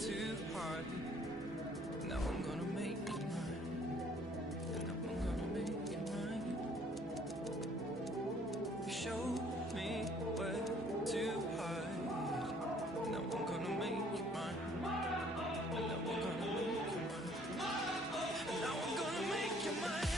too hard. Now I'm gonna make it mine. And now I'm gonna make it mine. Show me where to hide. Now I'm gonna make it mine. And now I'm gonna make it mine. And now I'm gonna make it mine.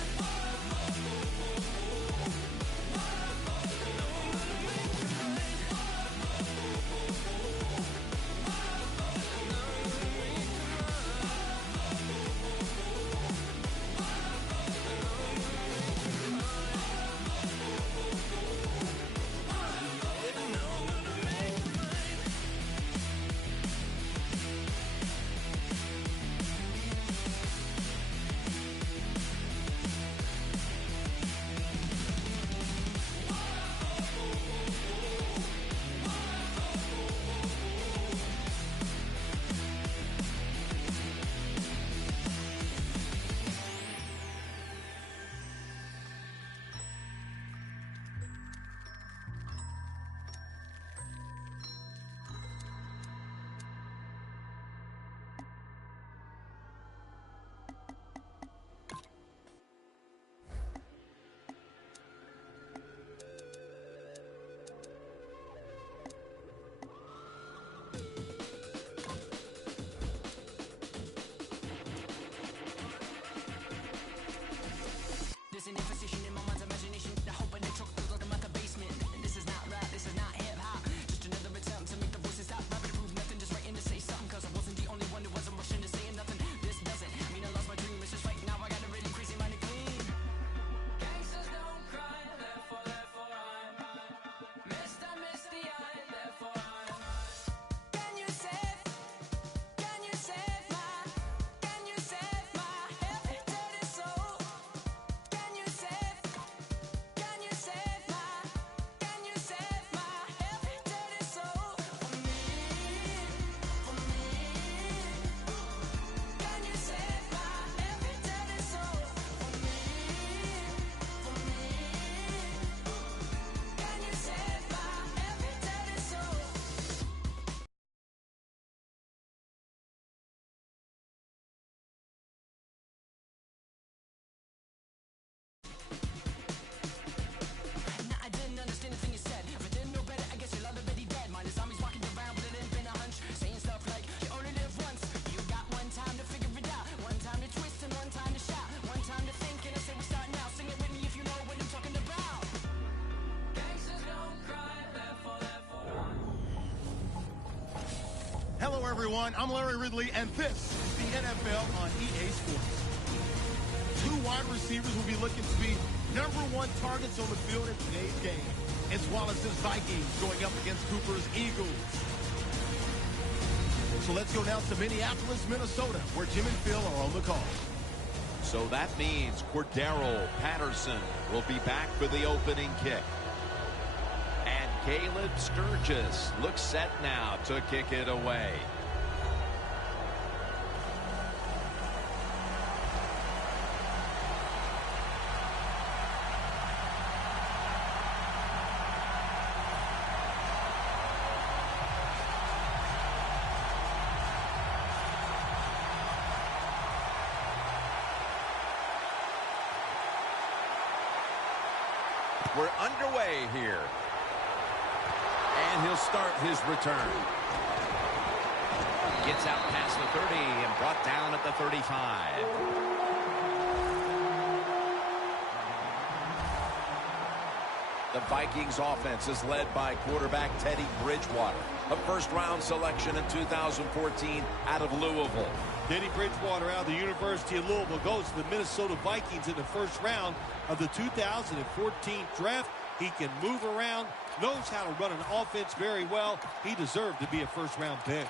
There's an imposition in my mind's imagination. The hope and the choke goes out of the basement. And this is not rap, this is not hip hop. Just another attempt to make the voices stop. Rapping to prove nothing, just writing to say something. Cause I wasn't the only one who wasn't rushing to saying nothing. This doesn't mean I lost my dream. It's just right now I got a really crazy mind to clean. Gangsters don't cry, therefore I'm Mr. Misty Eye, therefore I'm Can you save my heavy-dirty soul? Can you save my heavy-dirty soul for me? Can you save my heavy-dirty soul for me? Can you save my heavy-dirty soul? Nah, I didn't understand the thing you said. If I didn't know better, I guess you're already dead. Mine is zombies walking around with it ain't been a hunch. Saying stuff like, you only live once. You got one time to figure it out. One time to twist and one time to shout. One time to think and I say we start now. Sing it with me if you know what I'm talking about. Gangsters don't cry, therefore Hello, everyone. I'm Larry Ridley, and this is the NFL on EA Sports. Two wide receivers will be looking to be #1 targets on the field in today's game. It's Wallace's Vikings going up against Cooper's Eagles. So let's go now to Minneapolis, Minnesota, where Jim and Phil are on the call. So that means Cordero Patterson will be back for the opening kick. And Caleb Sturgis looks set now to kick it away. We're underway here. And he'll start his return. Gets out past the 30 and brought down at the 35. The Vikings offense is led by quarterback Teddy Bridgewater, a first-round selection in 2014 out of Louisville. Teddy Bridgewater out of the University of Louisville goes to the Minnesota Vikings in the first round of the 2014 draft. He can move around, knows how to run an offense very well. He deserved to be a first-round pick.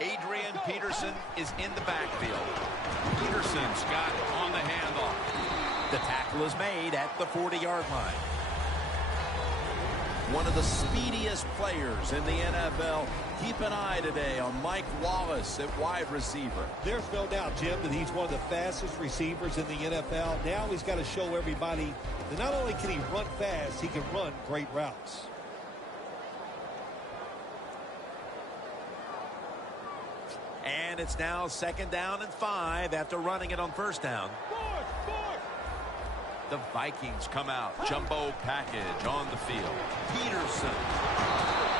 Adrian Peterson is in the backfield. Peterson's got it on the handoff. The tackle is made at the 40-yard line. One of the speediest players in the NFL. Keep an eye today on Mike Wallace at wide receiver. There's no doubt, Jim, that he's one of the fastest receivers in the NFL. Now he's got to show everybody that not only can he run fast, he can run great routes. And it's now 2nd down and 5 after running it on 1st down. The Vikings come out. Jumbo package on the field. Peterson.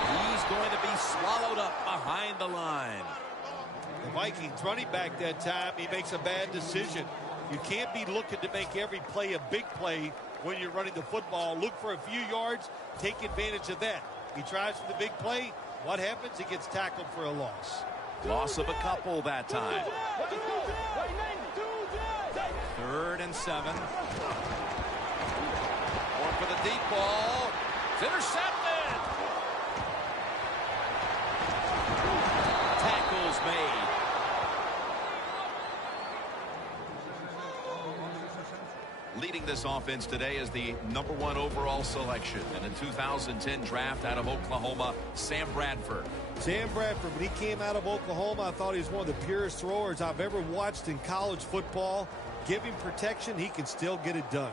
He's going to be swallowed up behind the line. The Vikings running back that time, he makes a bad decision. You can't be looking to make every play a big play when you're running the football. Look for a few yards. Take advantage of that. He tries for the big play. What happens? He gets tackled for a loss. Loss of a couple that time. 3rd and 7. One for the deep ball. It's intercepted. Tackles made. Leading this offense today is the #1 overall selection in the 2010 draft out of Oklahoma, Sam Bradford. Sam Bradford, when he came out of Oklahoma, I thought he was one of the purest throwers I've ever watched in college football. Give him protection, he can still get it done.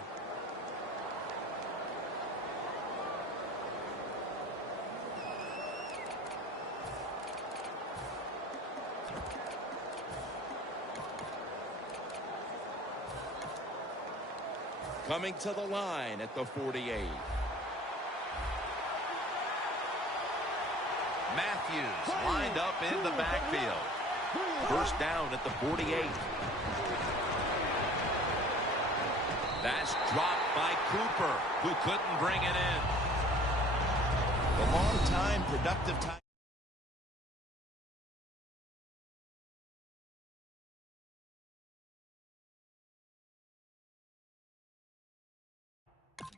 Coming to the line at the 48. Matthews lined up in the backfield. 1st down at the 48. That's dropped by Cooper, who couldn't bring it in. The long time, productive time.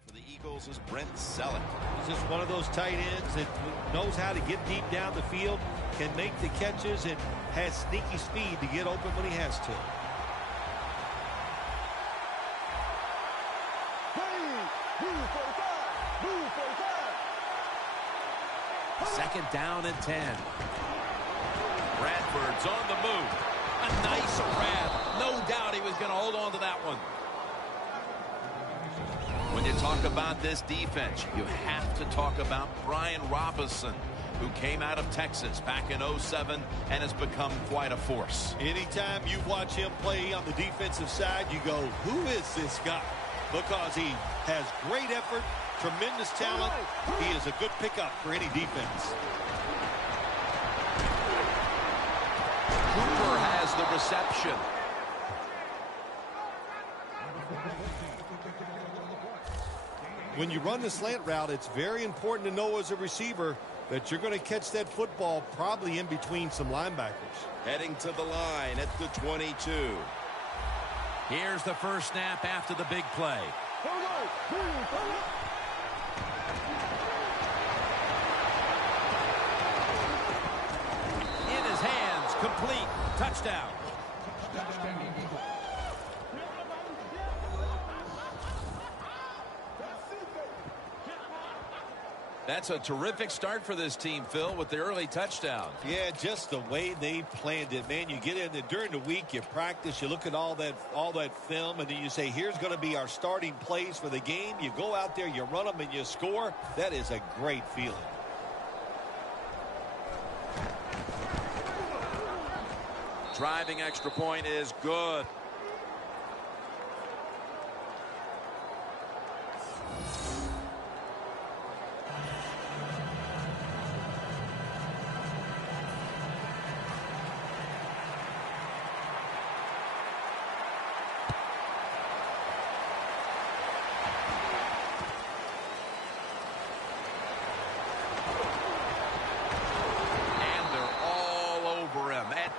For the Eagles is Brent Selleck. He's just one of those tight ends that knows how to get deep down the field, can make the catches, and has sneaky speed to get open when he has to. Second down and 10. Bradford's on the move. A nice grab. No doubt he was going to hold on to that one. When you talk about this defense, you have to talk about Brian Robinson, who came out of Texas back in 07 and has become quite a force. Anytime you watch him play on the defensive side, you go, who is this guy? Because he has great effort, tremendous talent. He is a good pickup for any defense. Cooper has the reception. When you run the slant route, it's very important to know as a receiver that you're going to catch that football probably in between some linebackers. Heading to the line at the 22. Here's the first snap after the big play. In his hands, complete, touchdown. That's a terrific start for this team, Phil, with the early touchdown. Yeah, just the way they planned it, man. You get in there during the week, you practice, you look at all that film, and then you say, here's going to be our starting plays for the game. You go out there, you run them, and you score. That is a great feeling. Driving extra point is good.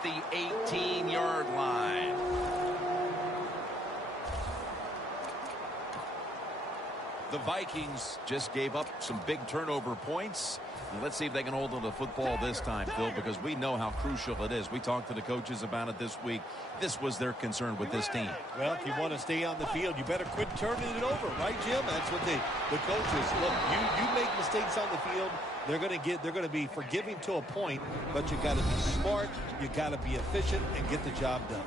The 18-yard line. The Vikings just gave up some big turnover points. And let's see if they can hold on to the football this time, Phil, because we know how crucial it is. We talked to the coaches about it this week. This was their concern with this team. Well, if you want to stay on the field, you better quit turning it over, right, Jim? That's what the coaches look. You make mistakes on the field, they're going to be forgiving to a point, but you got to be smart, you got to be efficient, and get the job done.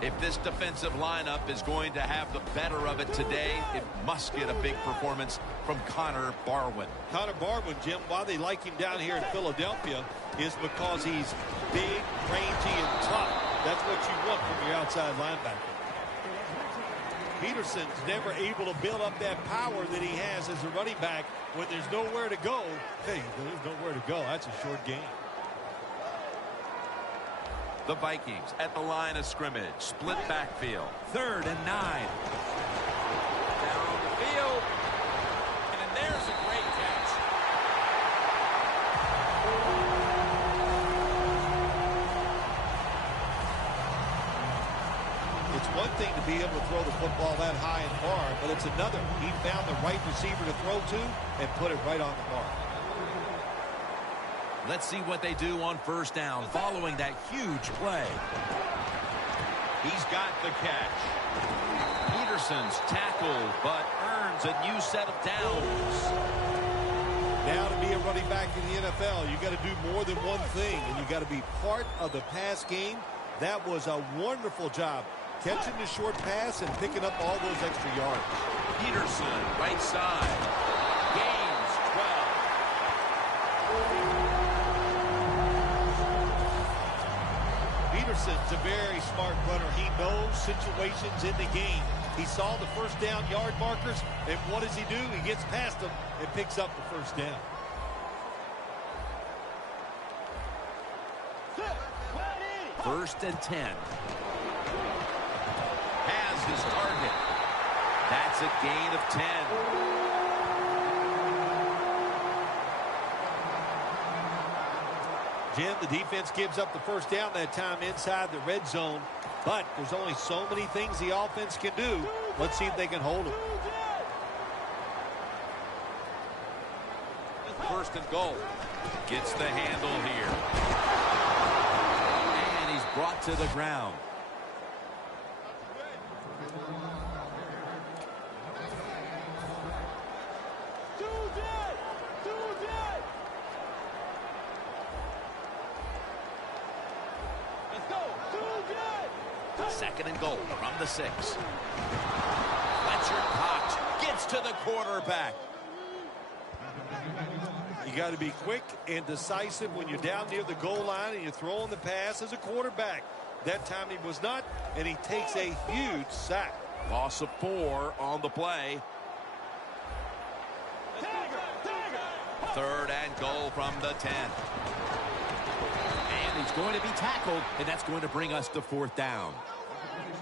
If this defensive lineup is going to have the better of it today, it must get a big performance from Connor Barwin. Connor Barwin, Jim, why they like him down here in Philadelphia is because he's big, rangy, and tough. That's what you want from your outside linebacker. Peterson's never able to build up that power that he has as a running back when there's nowhere to go. Hey, there's nowhere to go. That's a short game. The Vikings at the line of scrimmage. Split backfield. 3rd and 9. Down the field. And then there's a great catch. It's one thing to be able to throw the football that high and far, but it's another. He found the right receiver to throw to and put it right on the mark. Let's see what they do on 1st down following that huge play. He's got the catch. Peterson's tackled, but earns a new set of downs. Now to be a running back in the NFL, you got to do more than one thing, and you got to be part of the pass game. That was a wonderful job, catching the short pass and picking up all those extra yards. Peterson, right side. Gains 12. Peterson's a very smart runner. He knows situations in the game. He saw the 1st down yard markers, and what does he do? He gets past them and picks up the 1st down. First and 10. Has his target. That's a gain of 10. Jim, the defense gives up the 1st down that time inside the red zone, but there's only so many things the offense can do. Let's see if they can hold them. 1st and goal. Gets the handle here. And he's brought to the ground. Second and goal from the 6. Fletcher Cox gets to the quarterback. You got to be quick and decisive when you're down near the goal line and you're throwing the pass as a quarterback. That time he was not, and he takes a huge sack. Loss of 4 on the play. 3rd and goal from the 10. And he's going to be tackled, and that's going to bring us to 4th down.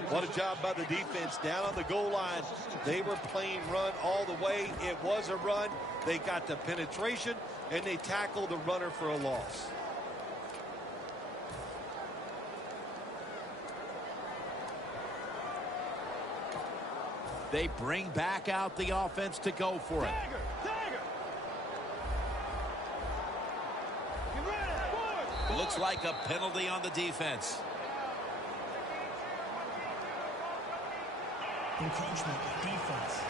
What a job by the defense down on the goal line. They were playing run all the way. It was a run. They got the penetration, and they tackled the runner for a loss. They bring back out the offense to go for it. Looks like a penalty on the defense. Encroachment defense.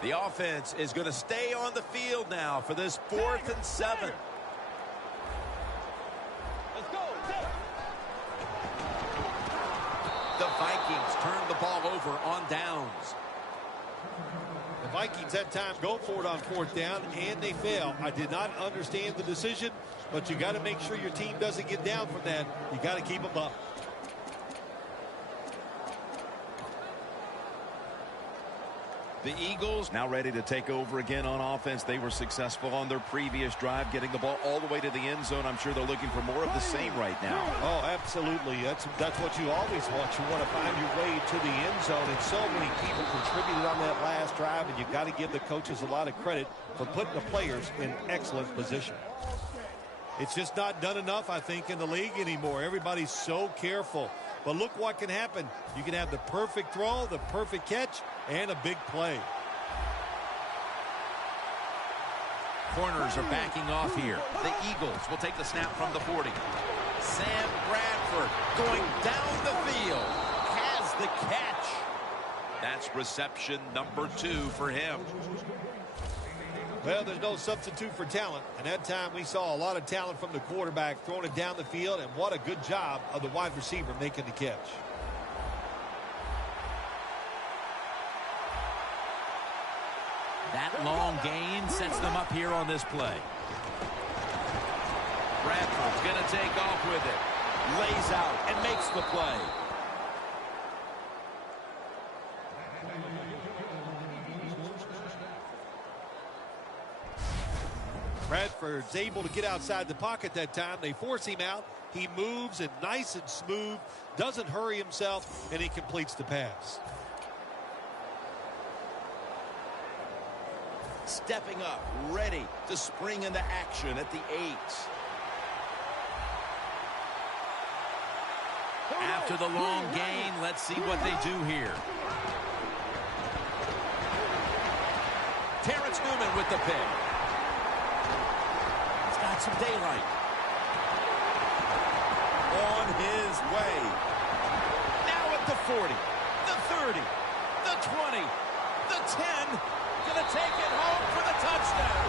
The offense is going to stay on the field now for this 4th and 7. The Vikings turn the ball over on downs. The Vikings that time go for it on 4th down, and they fail. I did not understand the decision, but you got to make sure your team doesn't get down from that. You got to keep them up. The Eagles now ready to take over again on offense. They were successful on their previous drive, getting the ball all the way to the end zone. I'm sure they're looking for more of the same right now. Oh, absolutely. That's what you always want. You want to find your way to the end zone, and so many people contributed on that last drive, and you've got to give the coaches a lot of credit for putting the players in excellent position. It's just not done enough, I think, in the league anymore. Everybody's so careful. But look what can happen. You can have the perfect throw, the perfect catch, and a big play. Corners are backing off here. The Eagles will take the snap from the 40. Sam Bradford going down the field. Has the catch. That's reception number 2 for him. Well, there's no substitute for talent. And that time we saw a lot of talent from the quarterback throwing it down the field. And what a good job of the wide receiver making the catch. That long gain sets them up here on this play. Bradford's going to take off with it. Lays out and makes the play. Bradford's able to get outside the pocket that time. They force him out. He moves and nice and smooth, doesn't hurry himself, and he completes the pass. Stepping up, ready to spring into action at the 8. After the long gain, let's see what they do here. Terrence Newman with the pick. He's got some daylight. On his way. Now at the 40, the 30, the 20, the 10. Going to take it home for the touchdown.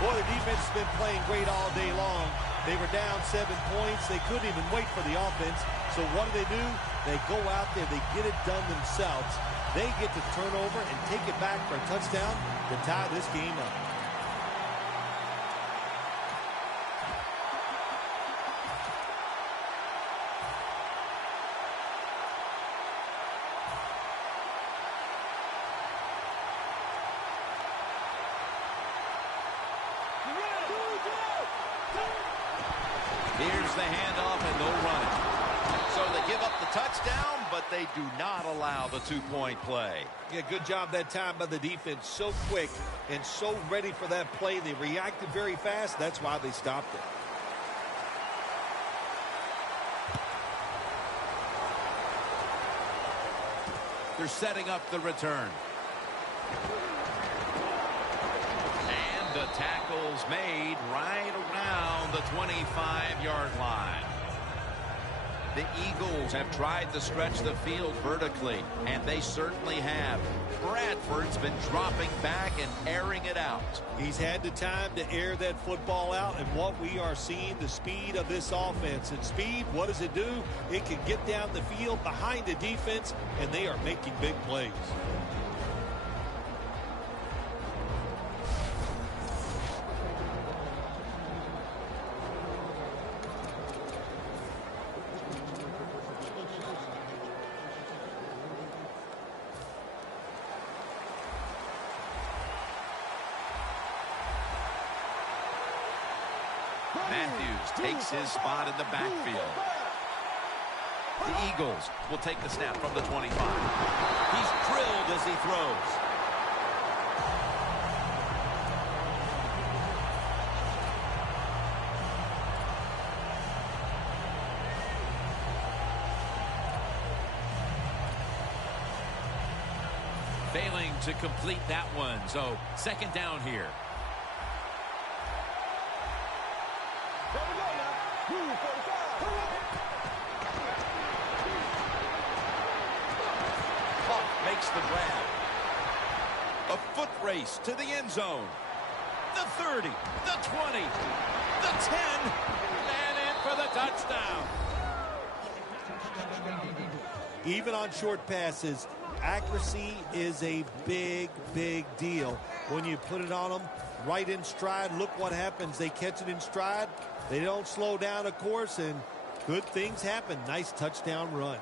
Boy, the defense has been playing great all day long. They were down 7 points. They couldn't even wait for the offense. So what do? They go out there. They get it done themselves. They get the turnover and take it back for a touchdown to tie this game up. Here's the handoff, and they'll run it. So they give up the touchdown, but they do not allow the 2-point play. Yeah, good job that time by the defense. So quick and so ready for that play. They reacted very fast. That's why they stopped it. They're setting up the return. And the tackle's made right around the 25-yard line. The Eagles have tried to stretch the field vertically, and they certainly have. Bradford's been dropping back and airing it out. He's had the time to air that football out, and what we are seeing, the speed of this offense. And speed, what does it do? It can get down the field behind the defense, and they are making big plays. Matthews takes his spot in the backfield. The Eagles will take the snap from the 25. He's drilled as he throws. Failing to complete that one, so second down here. Makes the grab. A foot race to the end zone. The 30, the 20, the 10, and in for the touchdown. Even on short passes, accuracy is a big, big deal. When you put it on them right in stride, look what happens. They catch it in stride. They don't slow down, of course, and Good things happen. Nice touchdown run.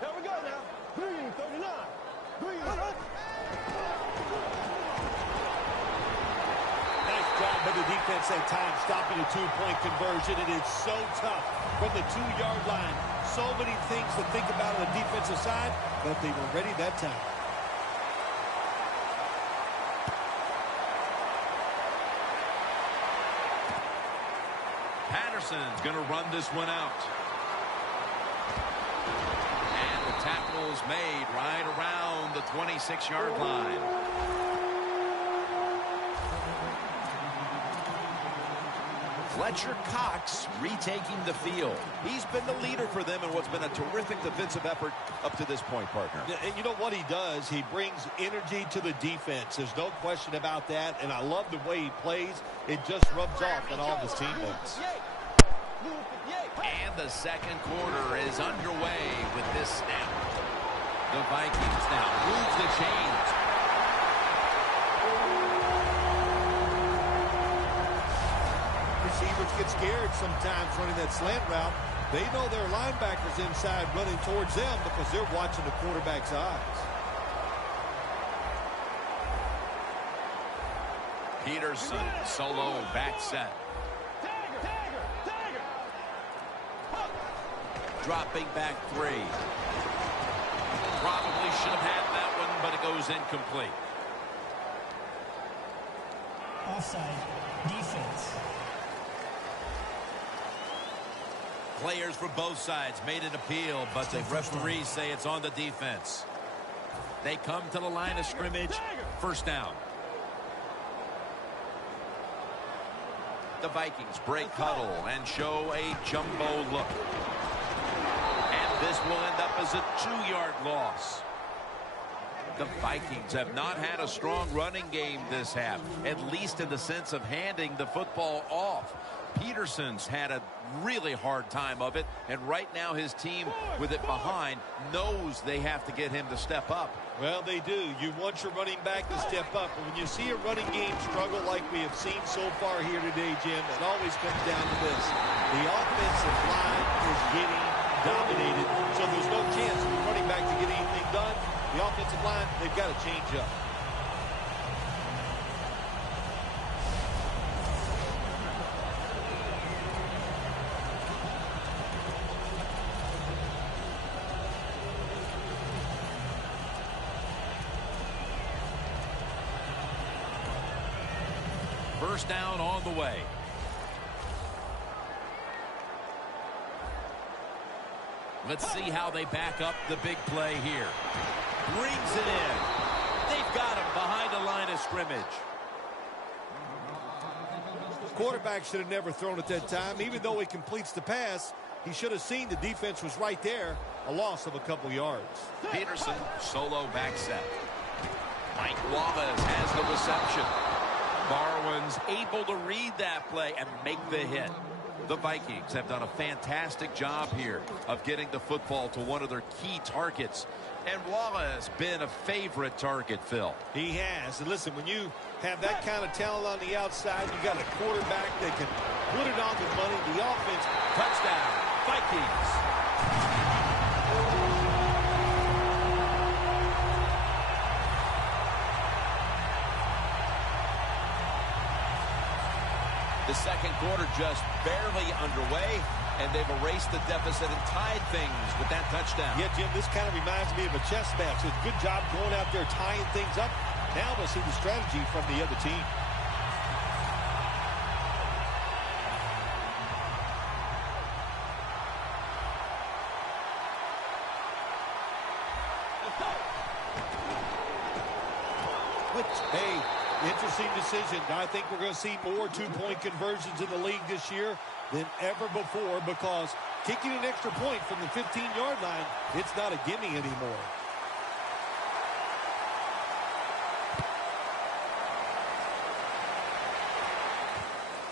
Here we go now. Green 39. Green. Nice job by the defense that time stopping a two-point conversion. It is so tough from the 2-yard line. So many things to think about on the defensive side, but they were ready that time. Patterson's going to run this one out. And the tackle's made right around the 26-yard line. Fletcher Cox retaking the field. He's been the leader for them in what's been a terrific defensive effort up to this point, partner. And you know what he does? He brings energy to the defense. There's no question about that, and I love the way he plays. It just rubs off on all of his teammates. And the second quarter is underway with this snap. The Vikings now move the chains. Receivers get scared sometimes running that slant route. They know their linebackers inside running towards them because they're watching the quarterback's eyes. Peterson solo back set. Dropping back 3. Probably should have had that one, but it goes incomplete. Offside. Defense. Players for both sides made an appeal, but the referees say it's on the defense. They come to the line of scrimmage. First down. The Vikings break huddle and show a jumbo look. And this will end up as a 2-yard loss. The Vikings have not had a strong running game this half, at least in the sense of handing the football off. Peterson's had a really hard time of it, and right now his team, with it behind, knows they have to get him to step up. Well, they do. You want your running back to step up. But when you see a running game struggle like we have seen so far here today, Jim, it always comes down to this. The offensive line is getting dominated, so there's no chance for the running back to get anything done. The offensive line, they've got to change up. First down on the way. Let's see how they back up the big play here. Brings it in. They've got him behind the line of scrimmage. Quarterback should have never thrown at that time. Even though he completes the pass, he should have seen the defense was right there. A loss of a couple yards. Peterson, solo back set. Mike Wallace has the reception. Barwin's able to read that play and make the hit. The Vikings have done a fantastic job here of getting the football to one of their key targets. And Wallace has been a favorite target, Phil. He has. And listen, when you have that kind of talent on the outside, you got a quarterback that can put it on the money. The offense. Touchdown, Vikings. The second quarter just barely underway, and they've erased the deficit and tied things with that touchdown. Yeah, Jim, this kind of reminds me of a chess match. It's a good job going out there tying things up. Now we'll see the strategy from the other team. Hey, interesting decision. I think we're going to see more two-point conversions in the league this year than ever before because kicking an extra point from the 15-yard line, it's not a gimme anymore.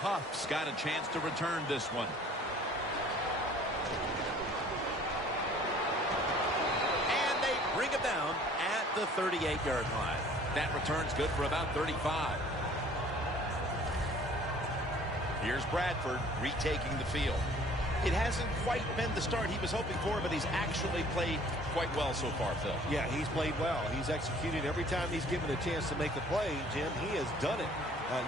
Huff's got a chance to return this one. And they bring him down at the 38-yard line. That return's good for about 35. Here's Bradford retaking the field. It hasn't quite been the start he was hoping for, but he's actually played quite well so far, Phil. Yeah, he's played well. He's executed every time he's given a chance to make a play, Jim. He has done it.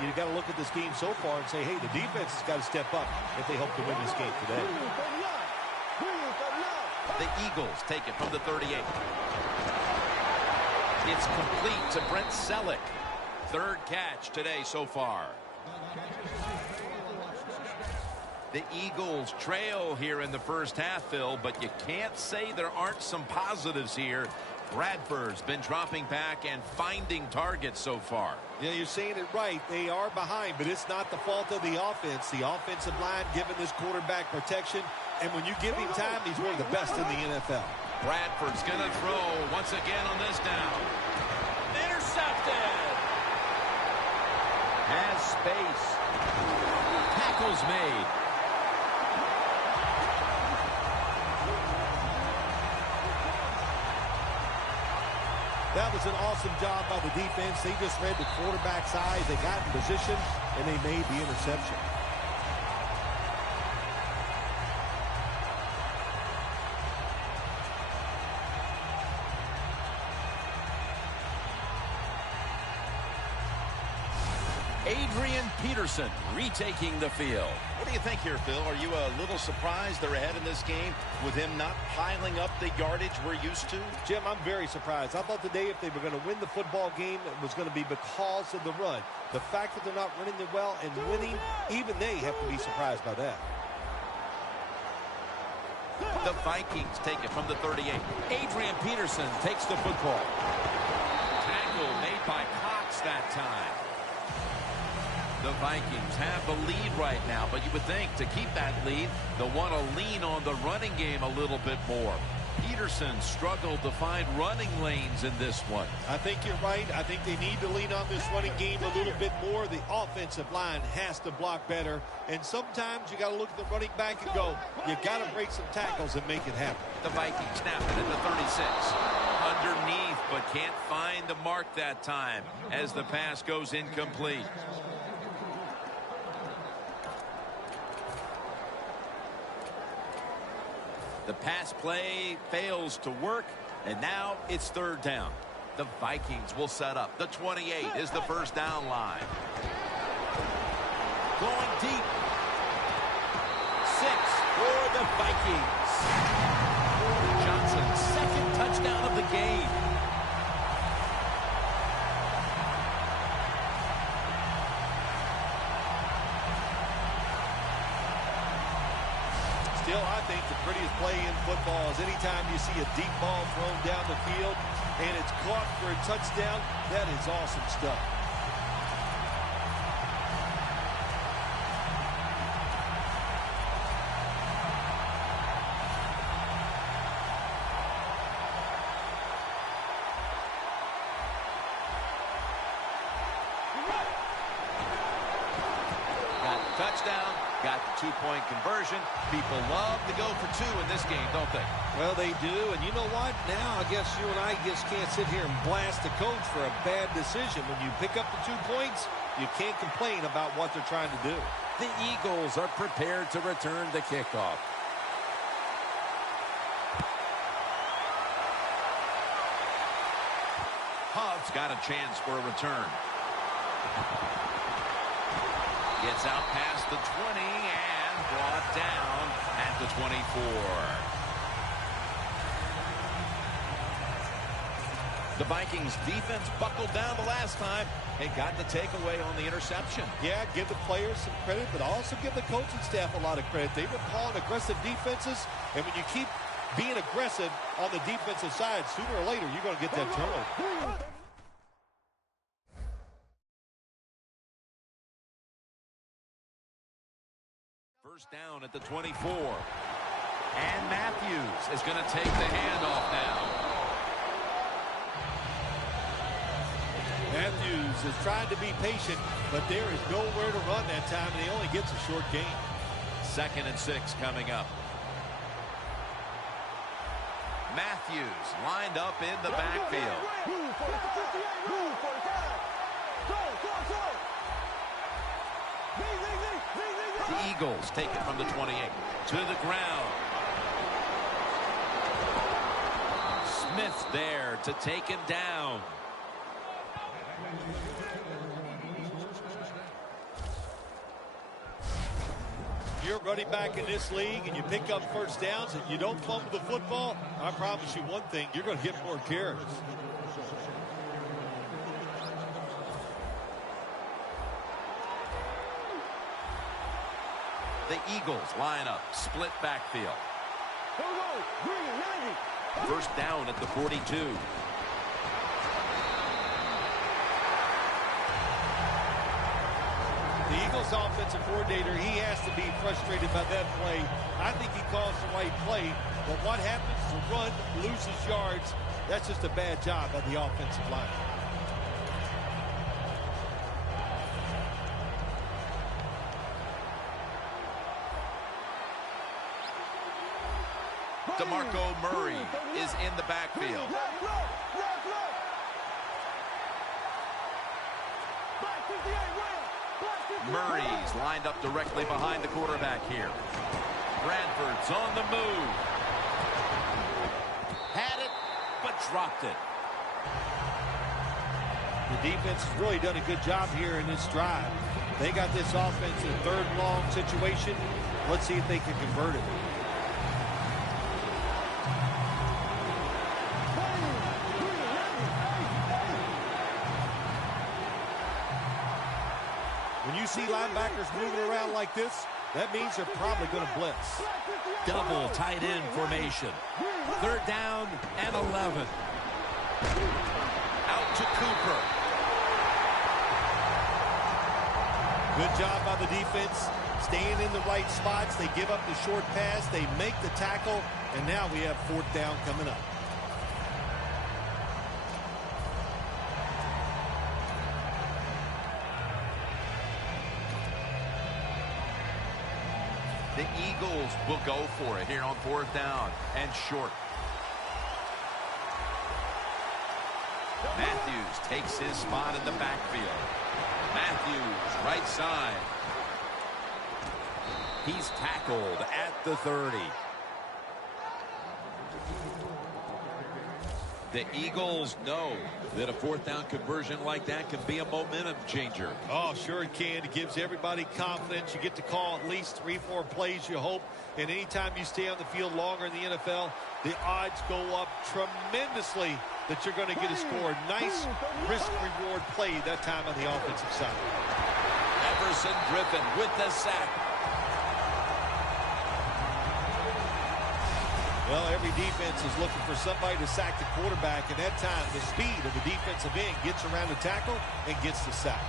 You got to look at this game so far and say, hey, the defense has got to step up if they hope to win this game today. The Eagles take it from the 38. It's complete to Brent Selleck. Third catch today so far. The Eagles trail here in the first half, Phil, but you can't say there aren't some positives here. Bradford's been dropping back and finding targets so far. Yeah, you're saying it right. They are behind, but it's not the fault of the offense. The offensive line giving this quarterback protection, and when you give him time, he's one of the best in the NFL. Bradford's going to throw once again on this down. Intercepted. Has space. Tackle's made. That was an awesome job by the defense. They just read the quarterback's eyes. They got in position, and they made the interception. Adrian Peterson retaking the field. What do you think here, Phil? Are you a little surprised they're ahead in this game with him not piling up the yardage we're used to? Jim, I'm very surprised. I thought today if they were going to win the football game, it was going to be because of the run. The fact that they're not running it well and winning, even they have to be surprised by that. The Vikings take it from the 38. Adrian Peterson takes the football. Tackle made by Cox that time. The Vikings have the lead right now, but you would think to keep that lead, they'll want to lean on the running game a little bit more. Peterson struggled to find running lanes in this one. I think you're right. I think they need to lean on this running game a little bit more. The offensive line has to block better, and sometimes you got to look at the running back and go, you got to break some tackles and make it happen. The Vikings snap it at the 36. Underneath, but can't find the mark that time as the pass goes incomplete. The pass play fails to work, and now it's third down. The Vikings will set up. The 28 is the first down line. Going deep. 6 for the Vikings. Johnson's second touchdown of the game. Still, I think the prettiest play in football is anytime you see a deep ball thrown down the field and it's caught for a touchdown. That is awesome stuff. Got the touchdown. Got the 2-point conversion. People love to go for 2 in this game, don't they? Well, they do. And you know what? Now I guess you and I just can't sit here and blast the coach for a bad decision. When you pick up the 2 points, you can't complain about what they're trying to do. The Eagles are prepared to return the kickoff. Hubb's got a chance for a return. Gets out past the 20 and brought down at the 24. The Vikings defense buckled down the last time and got the takeaway on the interception. Yeah, give the players some credit, but also give the coaching staff a lot of credit. They were calling aggressive defenses, and when you keep being aggressive on the defensive side, sooner or later you're going to get that turnover. First down at the 24. And Matthews is going to take the handoff now. Matthews is trying to be patient, but there is nowhere to run that time, and he only gets a short gain. 2nd and 6 coming up. Matthews lined up in the backfield. The Eagles take it from the 28 to the ground. Smith there to take him down. You're running back in this league and you pick up first downs and you don't fumble the football, I promise you one thing, you're going to get more carries. The Eagles line up, split backfield. First down at the 42. The Eagles offensive coordinator, he has to be frustrated by that play. I think he calls the right play, but what happens to run, loses yards, that's just a bad job by the offensive line. DeMarco Murray is in the backfield. Murray's lined up directly behind the quarterback here. Bradford's on the move. Had it, but dropped it. The defense has really done a good job here in this drive. They got this offense in a third and long situation. Let's see if they can convert it. When you see linebackers moving around like this, that means they're probably going to blitz. Double tight end formation. Third down and 11. Out to Cooper. Good job by the defense, staying in the right spots. They give up the short pass, they make the tackle, and now we have fourth down coming up. The Eagles will go for it here on fourth down and short. Matthews takes his spot in the backfield. Matthews, right side. He's tackled at the 30. The Eagles know that a fourth down conversion like that can be a momentum changer. Oh, sure it can. It gives everybody confidence. You get to call at least 3-4 plays, you hope. And anytime you stay on the field longer in the NFL, the odds go up tremendously that you're going to get a score. Nice risk-reward play that time on the offensive side. Everson Griffin with the sack. Well, every defense is looking for somebody to sack the quarterback, and that time the speed of the defensive end gets around the tackle and gets the sack.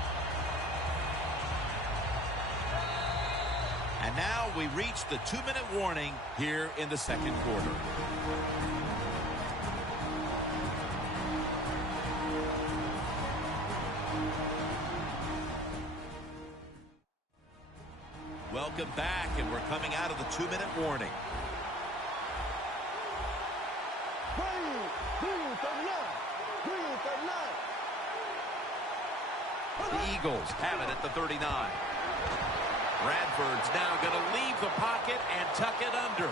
And now we reach the 2-minute warning here in the second quarter. Welcome back, and we're coming out of the 2-minute warning. The Eagles have it at the 39. Bradford's now going to leave the pocket and tuck it under.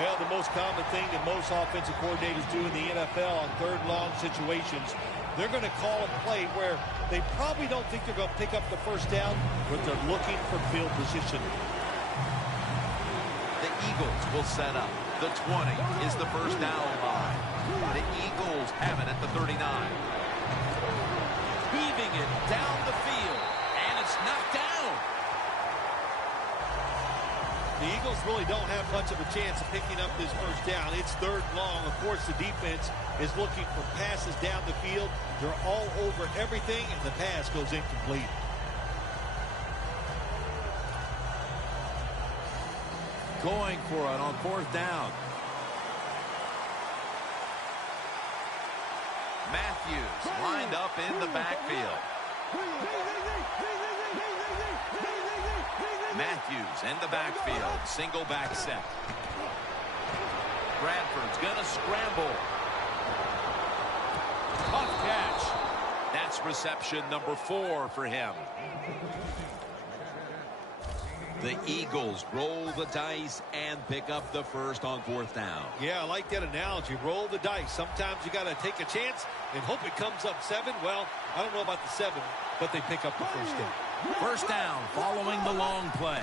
Well, the most common thing that most offensive coordinators do in the NFL on third and long situations, they're going to call a play where they probably don't think they're going to pick up the first down, but they're looking for field position. The Eagles will set up. The 20 is the first down line. The Eagles have it at the 39. Weaving it down the field, and it's knocked down. The Eagles really don't have much of a chance of picking up this first down. It's third and long. Of course, the defense is looking for passes down the field. They're all over everything, and the pass goes incomplete. Going for it on fourth down. Matthews lined up in the backfield. Matthews in the backfield. Single back set. Bradford's going to scramble. Tough catch. That's reception number 4 for him. The Eagles roll the dice and pick up the first on 4th down. Yeah, I like that analogy. Roll the dice. Sometimes you got to take a chance and hope it comes up 7. Well, I don't know about the 7, but they pick up the first down. First down following the long play.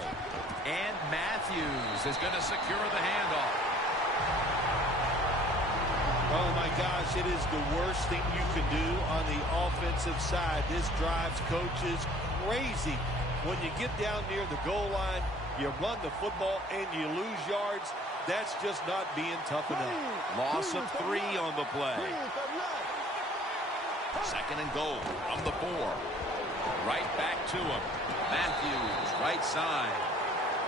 And Matthews is going to secure the handoff. Oh, my gosh, it is the worst thing you can do on the offensive side. This drives coaches crazy. When you get down near the goal line, you run the football and you lose yards. That's just not being tough enough. Loss of 3 on the play. 2nd and goal from the 4. Right back to him. Matthews, right side.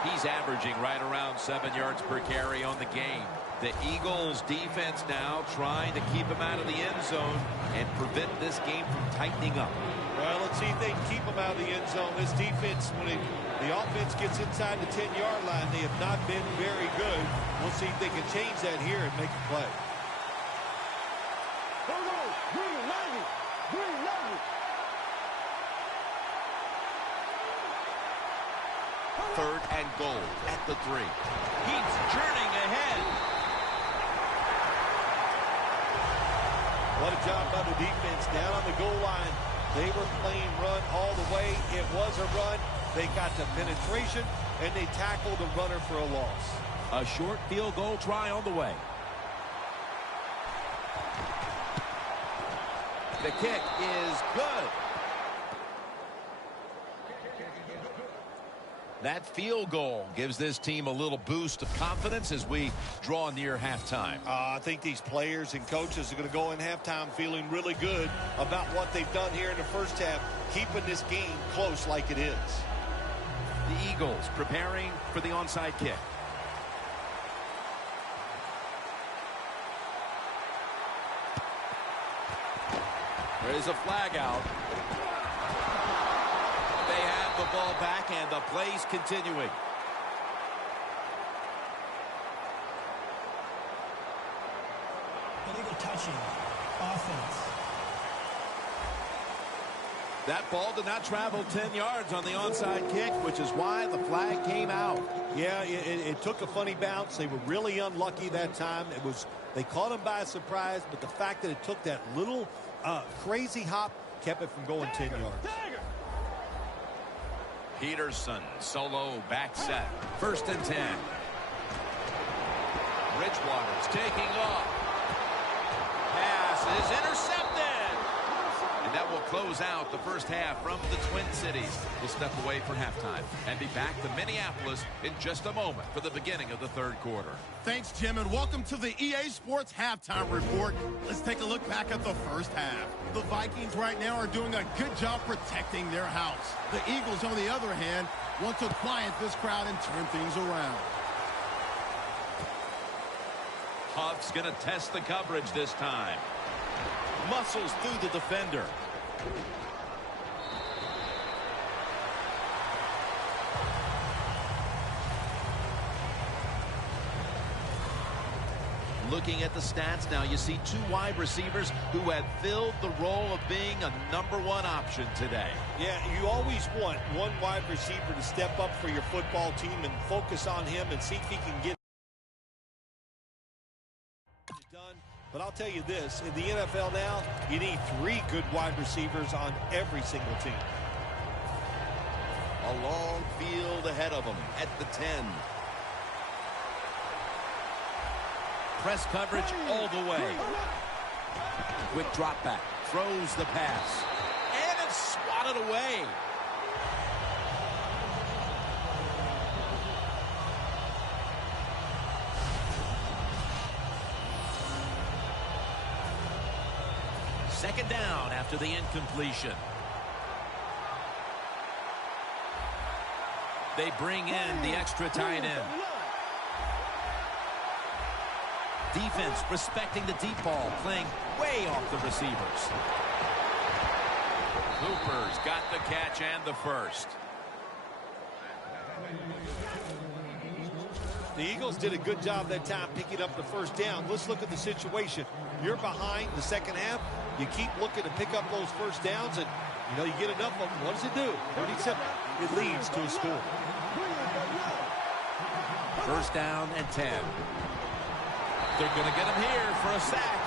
He's averaging right around 7 yards per carry on the game. The Eagles defense now trying to keep him out of the end zone and prevent this game from tightening up. Well, let's see if they can keep him out of the end zone. This defense, when the offense gets inside the 10-yard line, they have not been very good. We'll see if they can change that here and make a play. Third and goal at the 3. He's journeying ahead. What a job by the defense down on the goal line. They were playing run all the way. It was a run. They got the penetration, and they tackled the runner for a loss. A short field goal try on the way. The kick is good. That field goal gives this team a little boost of confidence as we draw near halftime. I think these players and coaches are going to go in halftime feeling really good about what they've done here in the first half, keeping this game close like it is. The Eagles preparing for the onside kick. There is a flag out. They have the ball back and the play's continuing. Illegal touching. Offense. That ball did not travel 10 yards on the onside kick, which is why the flag came out. Yeah, it took a funny bounce. They were really unlucky that time. They caught him by surprise, but the fact that it took that little crazy hop kept it from going 10 yards. Peterson, solo back set. 1st and 10. Bridgewater's taking off. Pass is intercepted. And that will close out the first half from the Twin Cities. We'll step away for halftime and be back to Minneapolis in just a moment for the beginning of the 3rd quarter. Thanks, Jim, and welcome to the EA Sports Halftime Report. Let's take a look back at the first half. The Vikings right now are doing a good job protecting their house. The Eagles, on the other hand, want to quiet this crowd and turn things around. Huff's going to test the coverage this time. Muscles through the defender. Looking at the stats now, you see 2 wide receivers who have filled the role of being a #1 option today. Yeah, you always want one wide receiver to step up for your football team and focus on him and see if he can get it done. But I'll tell you this, in the NFL now, you need 3 good wide receivers on every single team. A long field ahead of them at the 10. Press coverage all the way. Quick drop back. Throws the pass. And it's swatted away. Second down after the incompletion. They bring in the extra tight end. Defense respecting the deep ball, playing way off the receivers. Hooper's got the catch and the first. The Eagles did a good job that time picking up the first down. Let's look at the situation. You're behind the second half. You keep looking to pick up those first downs, and you get enough of them. What does it do? Pretty simple. It leads to a score. First down and 10. They're going to get him here for a sack.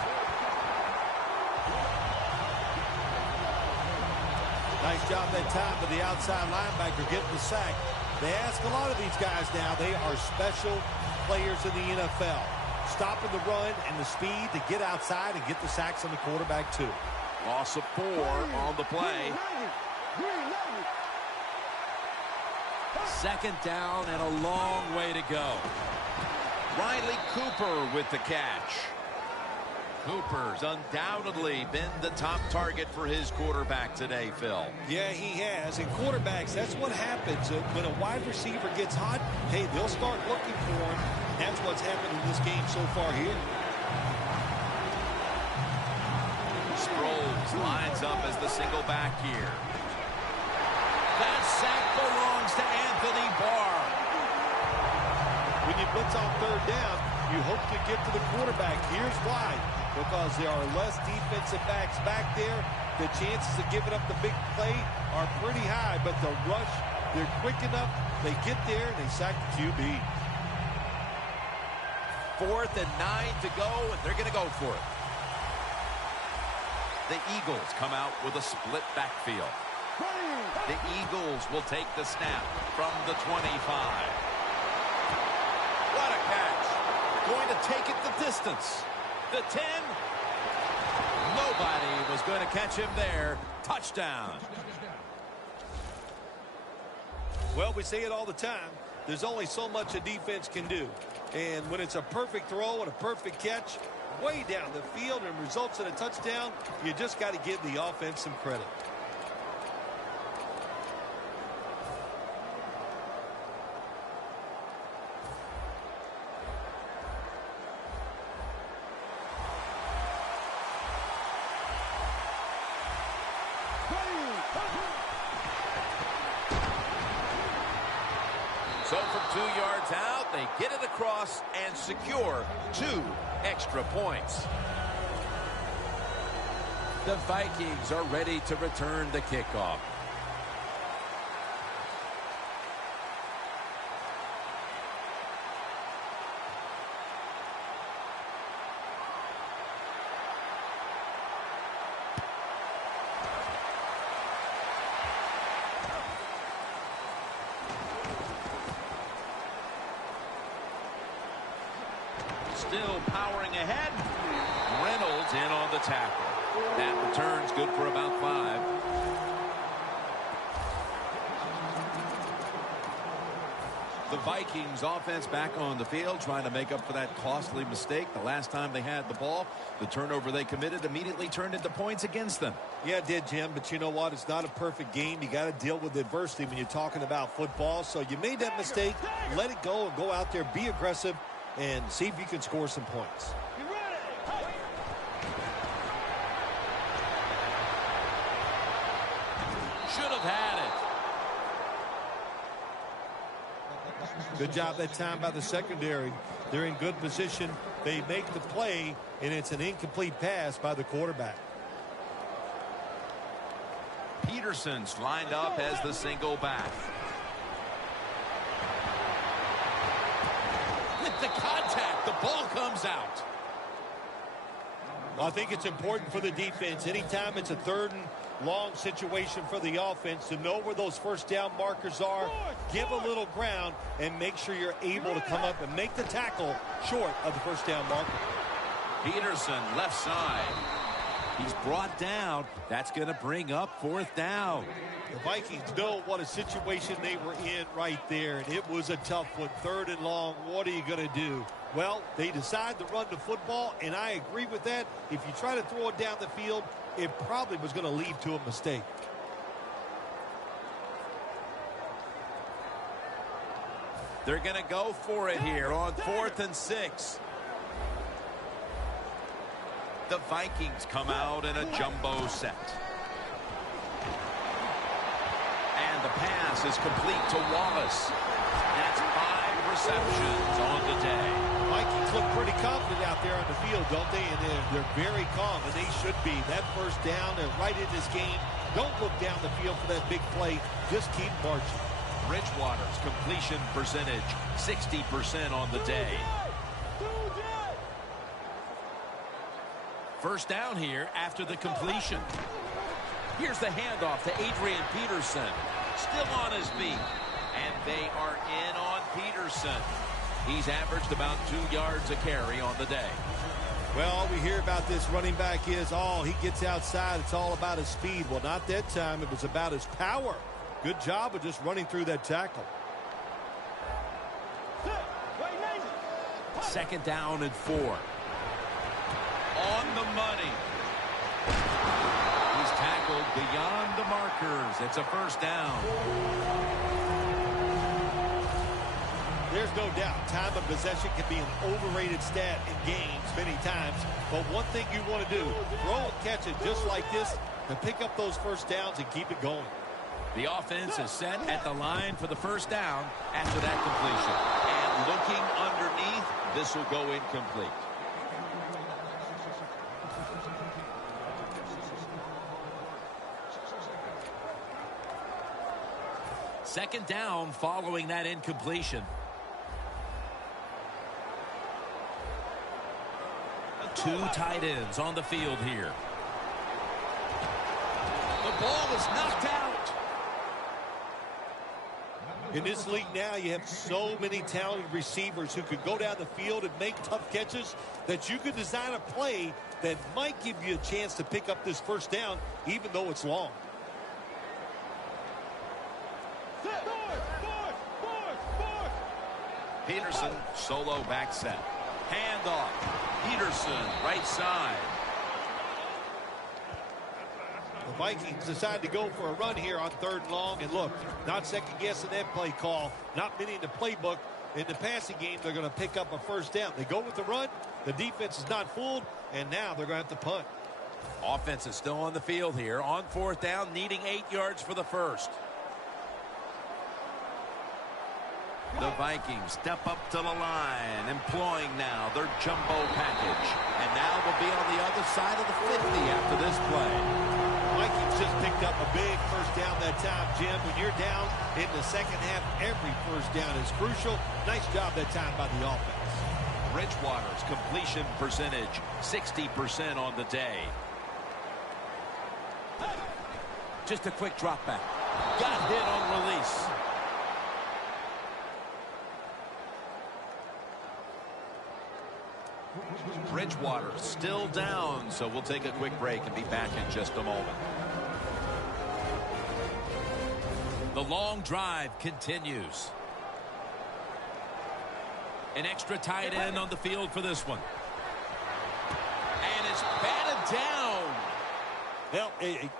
Nice job that time with the outside linebacker getting the sack. They ask a lot of these guys now. They are special players in the NFL. Stopping the run and the speed to get outside and get the sacks on the quarterback too. Loss of 4 on the play. Second down and a long way to go. Riley Cooper with the catch. Cooper's undoubtedly been the top target for his quarterback today, Phil. Yeah, he has. And quarterbacks, that's what happens. When a wide receiver gets hot, hey, they'll start looking for him. That's what's happened in this game so far here. Sproles lines up as the single back here. That sack belongs to Anthony Barr. When you blitz on third down, you hope to get to the quarterback. Here's why. Because there are less defensive backs back there. The chances of giving up the big play are pretty high. But the rush, they're quick enough. They get there, and they sack the QB. 4th and 9 to go, and they're going to go for it. The Eagles come out with a split backfield. The Eagles will take the snap from the 25. What a catch. Going to take it the distance. The 10. Nobody was going to catch him there. Touchdown. Well, we say it all the time. There's only so much a defense can do. And when it's a perfect throw and a perfect catch, way down the field and results in a touchdown, you just got to give the offense some credit. So from 2 yards out, they get it across and secure 2 extra points. The Vikings are ready to return the kickoff. Still powering ahead. Reynolds in on the tackle. That return's good for about 5. The Vikings offense back on the field trying to make up for that costly mistake. The last time they had the ball, the turnover they committed immediately turned into points against them. Yeah, it did, Jim, but you know what? It's not a perfect game. You got to deal with adversity when you're talking about football. So you made that mistake. Let it go and go out there, be aggressive, and see if you can score some points. Should have had it. Good job that time by the secondary. They're in good position. They make the play, and it's an incomplete pass by the quarterback. Peterson's lined up as the single back. With the contact, the ball comes out. I think it's important for the defense. Anytime it's a 3rd and long situation for the offense to know where those first down markers are, give a little ground, and make sure you're able to come up and make the tackle short of the first down marker. Peterson left side. He's brought down. That's going to bring up 4th down. The Vikings know what a situation they were in right there, and it was a tough one. 3rd and long, what are you going to do? Well, they decide to run the football, and I agree with that. If you try to throw it down the field, it probably was going to lead to a mistake. They're going to go for it here on 4th and 6. The Vikings come out in a jumbo set. And the pass is complete to Wallace. That's 5 receptions on look pretty confident out there on the field, don't they? And they're very calm, and they should be. That first down, they're right in this game. Don't look down the field for that big play. Just keep marching. Bridgewater's completion percentage, 60% on the day. First down here after the completion. Here's the handoff to Adrian Peterson. Still on his feet. And they are in on Peterson. He's averaged about 2 yards a carry on the day. Well, all we hear about this running back is, oh, he gets outside. It's all about his speed. Well, not that time. It was about his power. Good job of just running through that tackle. Second down and 4. On the money. He's tackled beyond the markers. It's a first down. There's no doubt time of possession can be an overrated stat in games many times. But one thing you want to do, throw and catch it just like this to pick up those first downs and keep it going. The offense is set at the line for the first down after that completion. And looking underneath, this will go incomplete. Second down following that incompletion. Two tight ends on the field here. The ball is knocked out. In this league now, you have so many talented receivers who could go down the field and make tough catches that you could design a play that might give you a chance to pick up this first down, even though it's long. Peterson, solo back set. Handoff. Peterson, right side. The Vikings decide to go for a run here on 3rd and long. And look, not second-guessing that play call. Not many in the playbook. In the passing game, they're going to pick up a first down. They go with the run. The defense is not fooled. And now they're going to have to punt. Offense is still on the field here. On 4th down, needing 8 yards for the first. The Vikings step up to the line, employing now their jumbo package. And now they'll be on the other side of the 50 after this play. Vikings just picked up a big first down that time, Jim. When you're down in the second half, every first down is crucial. Nice job that time by the offense. Bridgewater's completion percentage, 60% on the day. Just a quick drop back. Got hit on release. Bridgewater still down, so we'll take a quick break and be back in just a moment. The long drive continues. An extra tight end on the field for this one. And it's batted down. Well,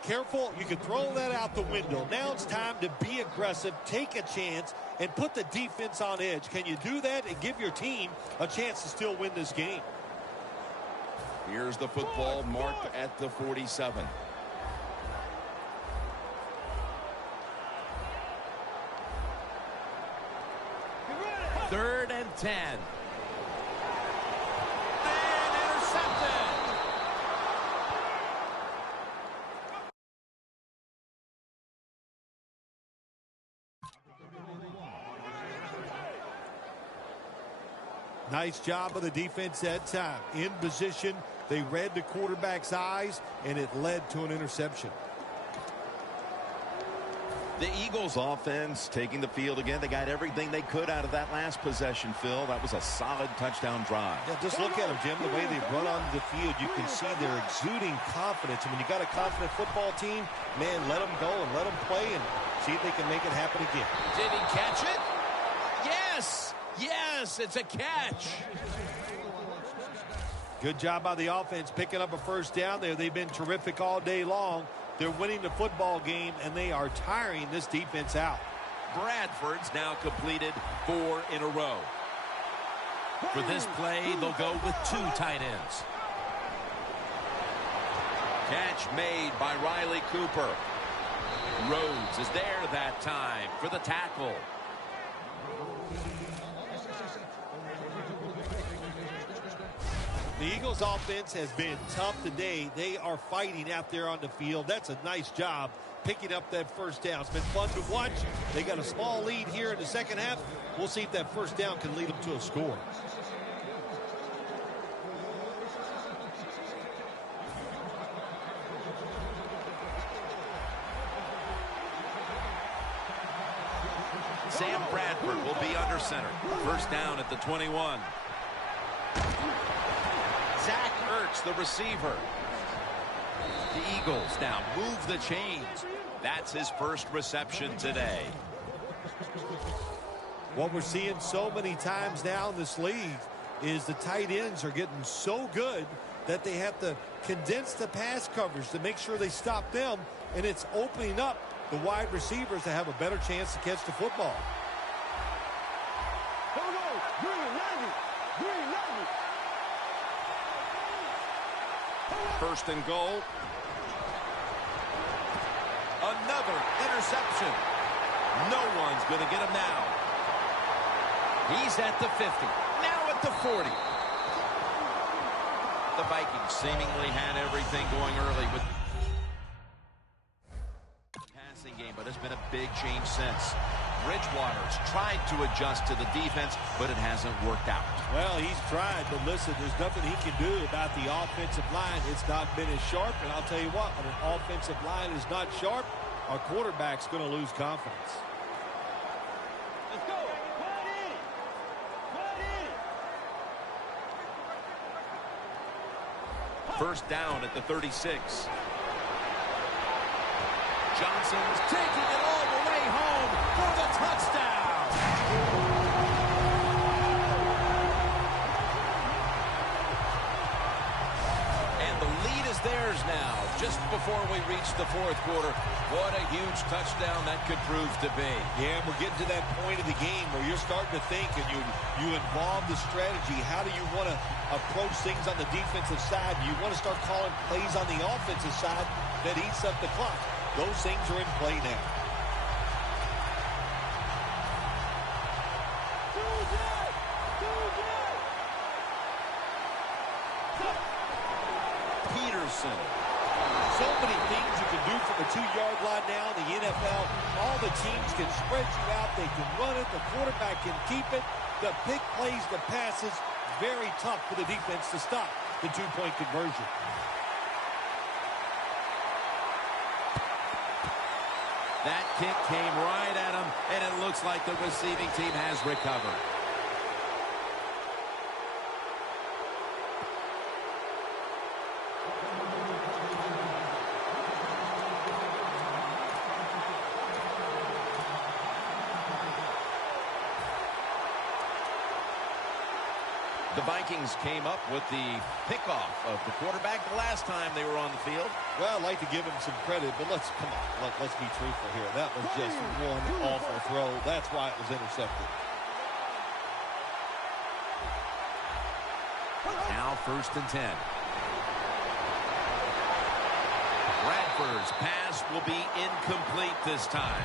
careful. You can throw that out the window. Now it's time to be aggressive, take a chance, and put the defense on edge. Can you do that and give your team a chance to still win this game? Here's the football marked at the 47. Third and 10. And intercepted. Nice job of the defense that time. In position, they read the quarterback's eyes, and it led to an interception. The Eagles offense taking the field again. They got everything they could out of that last possession, Phil. That was a solid touchdown drive. Yeah, just look at them, Jim. The way they run onto the field, you can see they're exuding confidence. And when you got a confident football team, man, let them go and let them play and see if they can make it happen again. Did he catch it? Yes! Yes, it's a catch. Good job by the offense picking up a first down there. They've been terrific all day long. They're winning the football game, and they are tiring this defense out. Bradford's now completed 4 in a row. For this play, they'll go with 2 tight ends. Catch made by Riley Cooper. Rhodes is there that time for the tackle. The Eagles offense has been tough today. They are fighting out there on the field. That's a nice job picking up that first down. It's been fun to watch. They got a small lead here in the second half. We'll see if that first down can lead them to a score. Sam Bradford will be under center. First down at the 21. Zach Ertz, the receiver. The Eagles now move the chains. That's his first reception today. What we're seeing so many times now in this league is the tight ends are getting so good that they have to condense the pass coverage to make sure they stop them, and it's opening up the wide receivers to have a better chance to catch the football. First and goal. Another interception. No one's going to get him now. He's at the 50. Now at the 40. The Vikings seemingly had everything going early with the passing game, but it's been a big change since. Bridgewater's tried to adjust to the defense, but it hasn't worked out. Well, he's tried, but listen, there's nothing he can do about the offensive line. It's not been as sharp, and I'll tell you what, when an offensive line is not sharp, our quarterback's going to lose confidence. Let's go. Put it. First down at the 36. Johnson's taking it all the way home for the touchdown. And the lead is theirs now, just before we reach the fourth quarter. What a huge touchdown that could prove to be. Yeah, and we're getting to that point of the game where you're starting to think and you involve the strategy. How do you want to approach things on the defensive side? You want to start calling plays on the offensive side that eats up the clock. Those things are in play now. Peterson. So many things you can do from the 2-yard line now in the NFL. All the teams can spread you out. They can run it. The quarterback can keep it. The big plays, the passes, very tough for the defense to stop the 2-point conversion. That kick came right at him, and it looks like the receiving team has recovered. The Vikings came up with the pickoff of the quarterback the last time they were on the field. Well, I'd like to give him some credit, but let's be truthful here. That was just one awful throw. That's why it was intercepted. Now 1st and 10. Bradford's pass will be incomplete this time.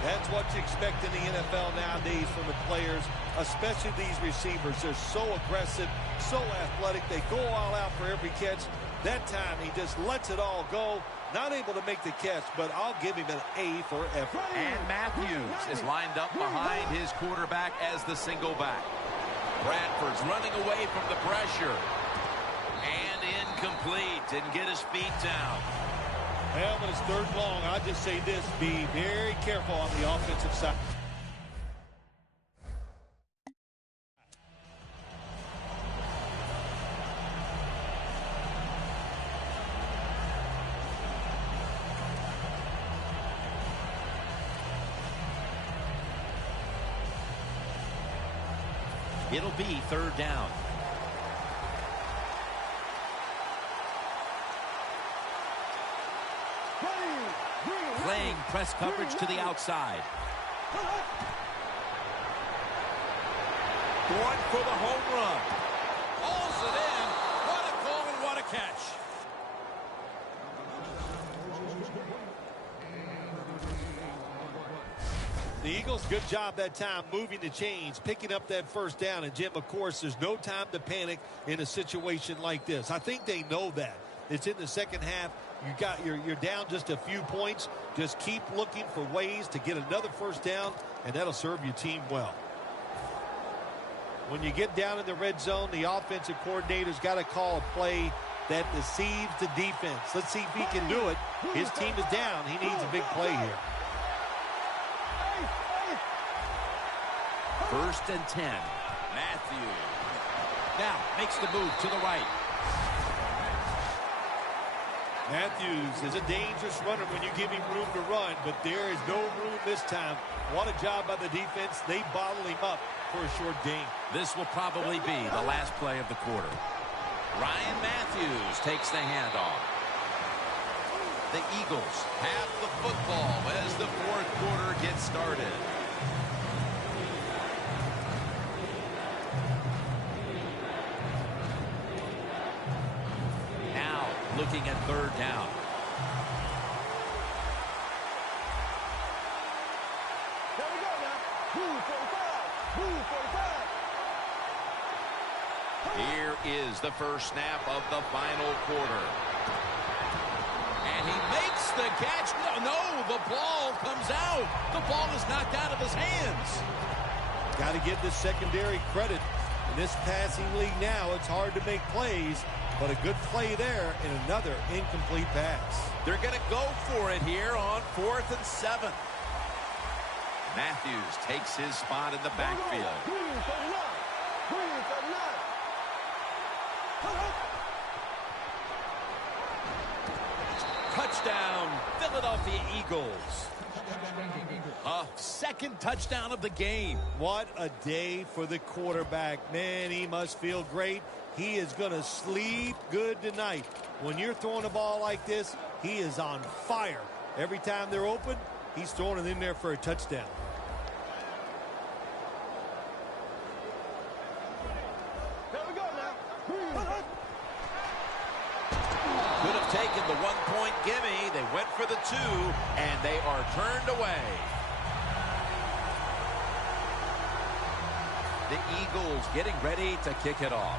That's what you expect in the NFL nowadays from the players, especially these receivers. They're so aggressive, so athletic. They go all out for every catch. That time, he just lets it all go. Not able to make the catch, but I'll give him an A for effort. And Matthews is lined up behind his quarterback as the single back. Bradford's running away from the pressure. And incomplete. Didn't get his feet down. Well, when it's 3rd and long, I just say this, be very careful on the offensive side. It'll be 3rd down. Playing press coverage to the outside. Going for the home run. Hauls it in. What a call and what a catch. The Eagles, good job that time moving the chains, picking up that first down. And, Jim, of course, there's no time to panic in a situation like this. I think they know that. It's in the second half. You're down just a few points. Just keep looking for ways to get another first down, and that'll serve your team well. When you get down in the red zone, the offensive coordinator's got to call a play that deceives the defense. Let's see if he can do it. His team is down. He needs a big play here. 1st and 10. Matthews now makes the move to the right. Matthews is a dangerous runner when you give him room to run, but there is no room this time. What a job by the defense. They bottle him up for a short gain. This will probably be the last play of the quarter. Ryan Matthews takes the handoff. The Eagles have the football as the 4th quarter gets started. Now looking at 3rd down. There we go now. Move 45. Move 45. Here is the first snap of the final quarter. And he makes the catch. No, the ball comes out. The ball is knocked out of his hands. Got to give the secondary credit. In this passing league now, it's hard to make plays, but a good play there and another incomplete pass. They're going to go for it here on 4th and 7. Matthews takes his spot in the backfield. Touchdown, Philadelphia Eagles. A 2nd touchdown of the game. What a day for the quarterback. Man, he must feel great. He is going to sleep good tonight. When you're throwing a ball like this, he is on fire. Every time they're open, he's throwing it in there for a touchdown. There we go now. Could have taken the 1-point gimme. They went for the 2, and they are turned away. The Eagles getting ready to kick it off.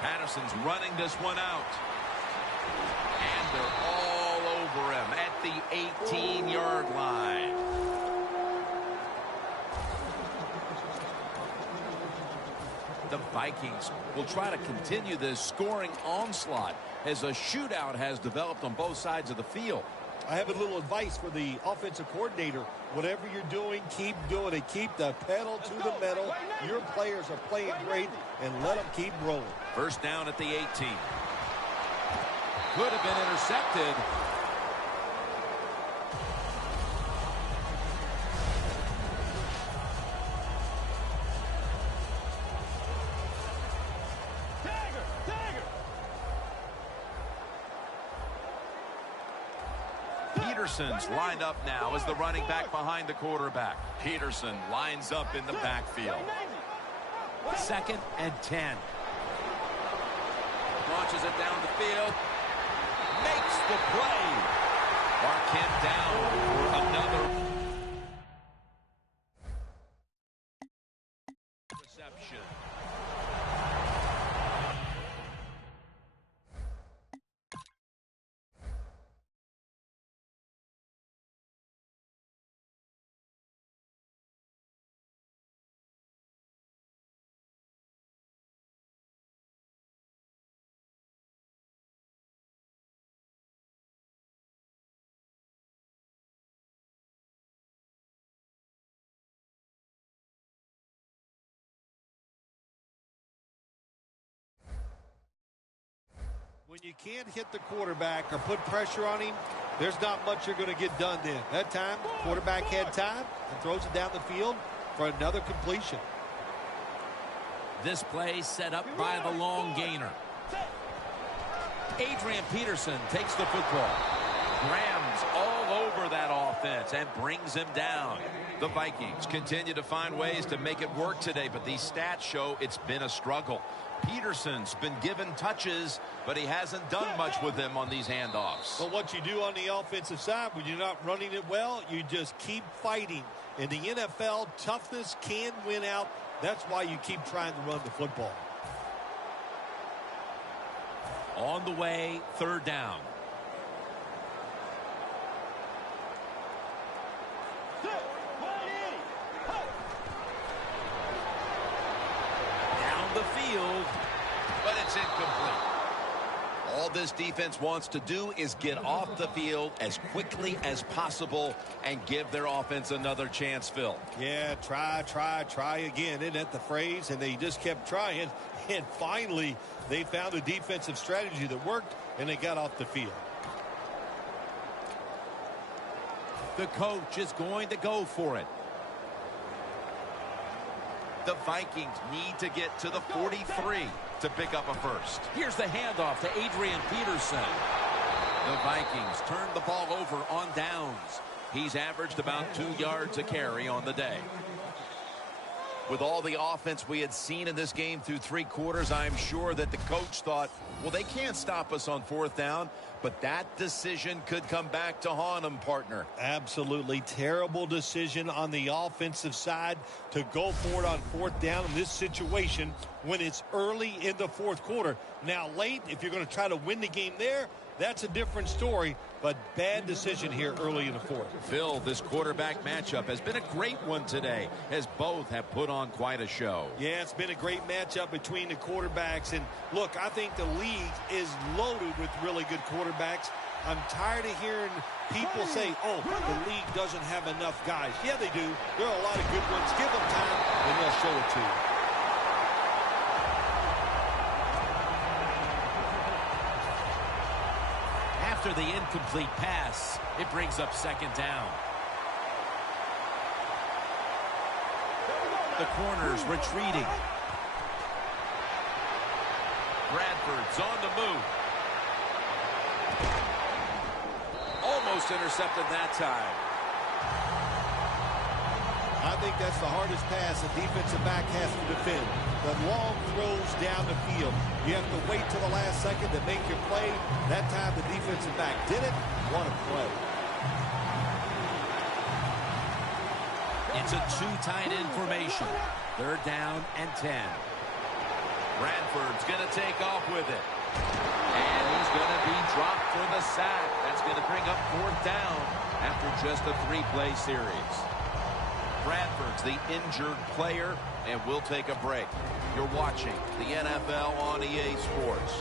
Patterson's running this one out. And they're all over him at the 18-yard line. The Vikings will try to continue this scoring onslaught as a shootout has developed on both sides of the field. I have a little advice for the offensive coordinator. Whatever you're doing, keep doing it. Keep the pedal to the metal. Your players are playing great, and let them keep rolling. First down at the 18. Could have been intercepted. Peterson's lined up now as the running back behind the quarterback. Peterson lines up in the backfield. 2nd and 10. Launches it down the field. Makes the play. Mark him down for another reception. When you can't hit the quarterback or put pressure on him, there's not much you're going to get done then. That time, quarterback had time and throws it down the field for another completion. This play set up by the long gainer. Adrian Peterson takes the football. Grams all over that offense and brings him down. The Vikings continue to find ways to make it work today, but these stats show it's been a struggle. Peterson's been given touches, but he hasn't done much with them on these handoffs. But what you do on the offensive side when you're not running it well, you just keep fighting. In the NFL, toughness can win out. That's why you keep trying to run the football. On the way, third down. Down the field, but it's incomplete. All this defense wants to do is get off the field as quickly as possible and give their offense another chance, Phil. Yeah, try again. Isn't that the phrase? And they just kept trying. And finally, they found a defensive strategy that worked, and they got off the field. The coach is going to go for it. The Vikings need to get to the 43 to pick up a first. Here's the handoff to Adrian Peterson. The Vikings turned the ball over on downs. He's averaged about 2 yards a carry on the day. With all the offense we had seen in this game through 3 quarters, I'm sure that the coach thought, well, they can't stop us on 4th down, but that decision could come back to haunt them, partner. Absolutely terrible decision on the offensive side to go for it on 4th down in this situation when it's early in the 4th quarter. Now, late, if you're going to try to win the game there, that's a different story, but bad decision here early in the 4th. Phil, this quarterback matchup has been a great one today, as both have put on quite a show. Yeah, it's been a great matchup between the quarterbacks. And look, I think the league is loaded with really good quarterbacks. I'm tired of hearing people say, oh, the league doesn't have enough guys. Yeah, they do. There are a lot of good ones. Give them time, and they'll show it to you. After the incomplete pass, it brings up 2nd down. The corner's retreating. Bradford's on the move. Almost intercepted that time. I think that's the hardest pass a defensive back has to defend. The long throws down the field. You have to wait till the last second to make your play. That time the defensive back did it. What a play. It's a 2 tight end formation. 3rd down and 10. Bradford's going to take off with it. And he's going to be dropped for the sack. That's going to bring up 4th down after just a 3-play series. Bradford's the injured player, and we'll take a break. You're watching the NFL on EA Sports.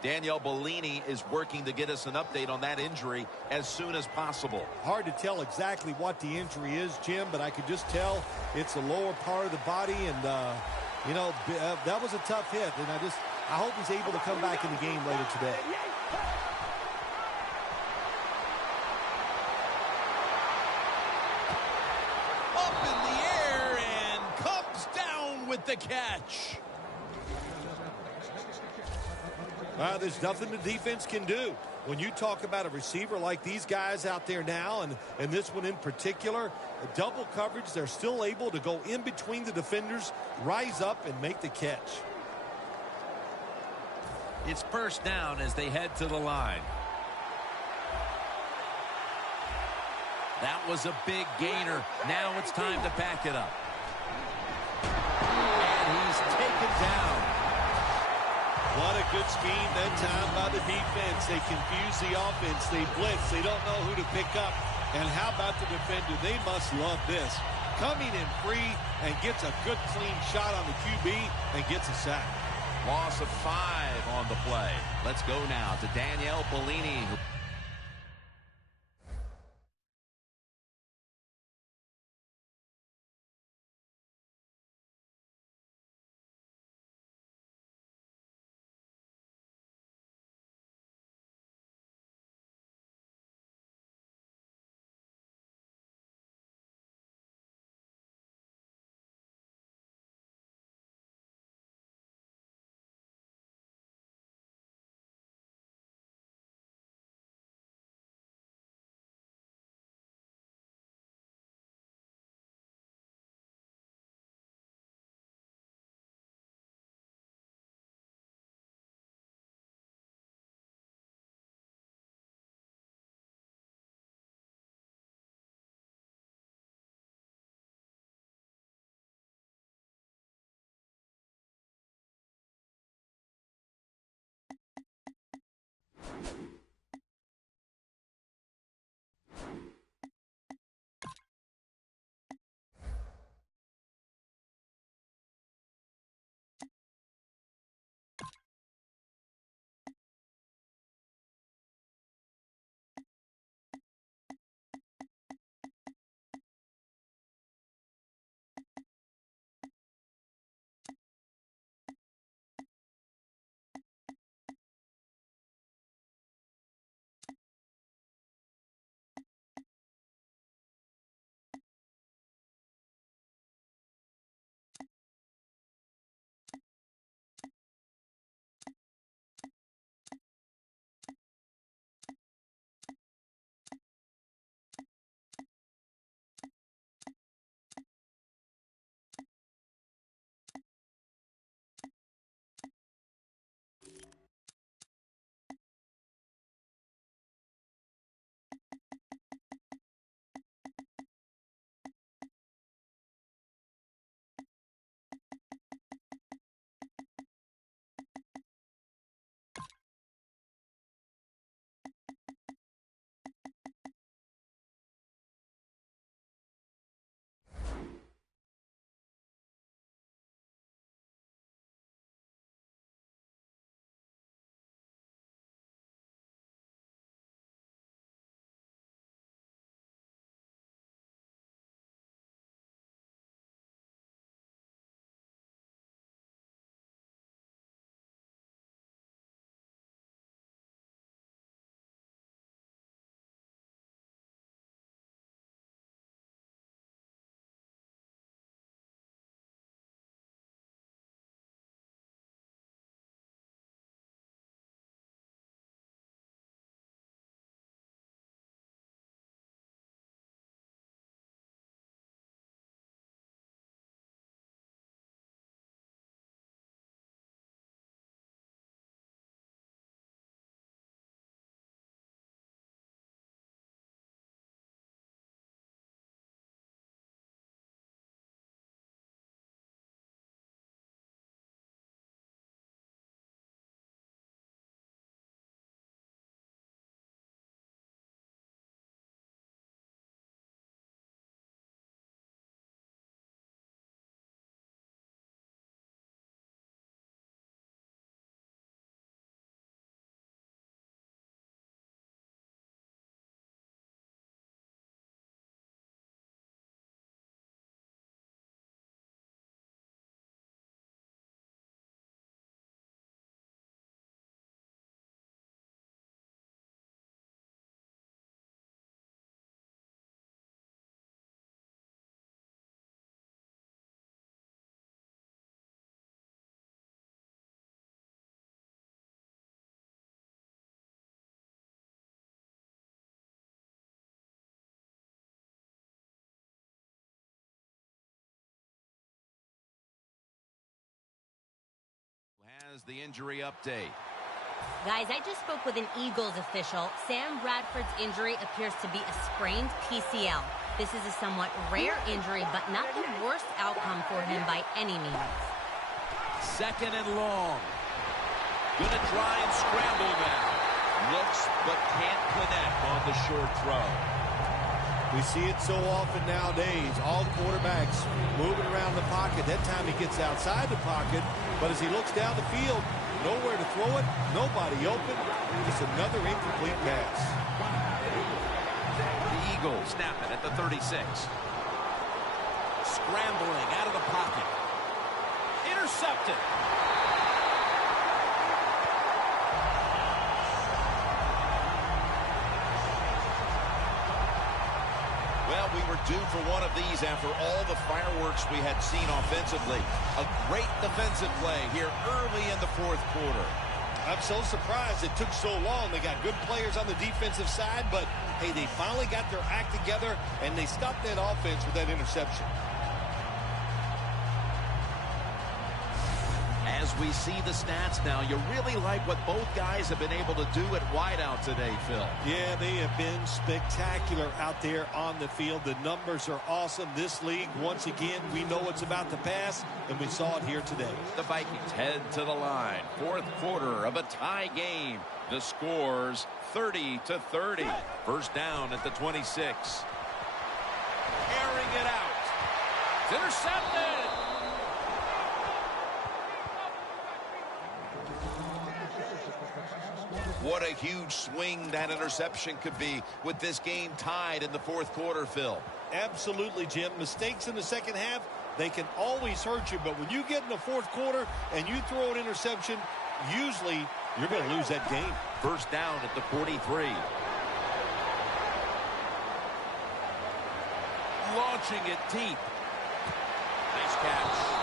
Danielle Bellini is working to get us an update on that injury as soon as possible. Hard to tell exactly what the injury is, Jim, but I could just tell it's the lower part of the body, and, that was a tough hit, and I hope he's able to come back in the game later today. The catch. There's nothing the defense can do. When you talk about a receiver like these guys out there now, and this one in particular, double coverage, they're still able to go in between the defenders, rise up, and make the catch. It's 1st down as they head to the line. That was a big gainer. Now it's time to back it up. He's taken down. What a good scheme that time by the defense. They confuse the offense. They blitz. They don't know who to pick up. And how about the defender? They must love this. Coming in free and gets a good clean shot on the QB and gets a sack. Loss of 5 on the play. Let's go now to Danielle Bellini, who the injury update. Guys, I just spoke with an Eagles official. Sam Bradford's injury appears to be a sprained PCL. This is a somewhat rare injury, but not the worst outcome for him by any means. 2nd and long. Gonna try and scramble now. Looks but can't connect on the short throw. We see it so often nowadays. All quarterbacks moving around the pocket. That time he gets outside the pocket, but as he looks down the field, nowhere to throw it, nobody open. Just another incomplete pass. The Eagles snap it at the 36. Scrambling out of the pocket. Intercepted. Well, we were due for one of these after all the fireworks we had seen offensively. A great defensive play here early in the 4th quarter. I'm so surprised it took so long. They got good players on the defensive side, but, hey, they finally got their act together, and they stopped that offense with that interception. As we see the stats now, you really like what both guys have been able to do at wideout today, Phil. Yeah, they have been spectacular out there on the field. The numbers are awesome. This league, once again, we know it's about the pass, and we saw it here today. The Vikings head to the line. 4th quarter of a tie game. The score's 30-30. First down at the 26. Airing it out. It's intercepted. What a huge swing that interception could be with this game tied in the 4th quarter, Phil. Absolutely, Jim. Mistakes in the second half, they can always hurt you. But when you get in the 4th quarter and you throw an interception, usually you're going to lose that game. First down at the 43. Launching it deep. Nice catch.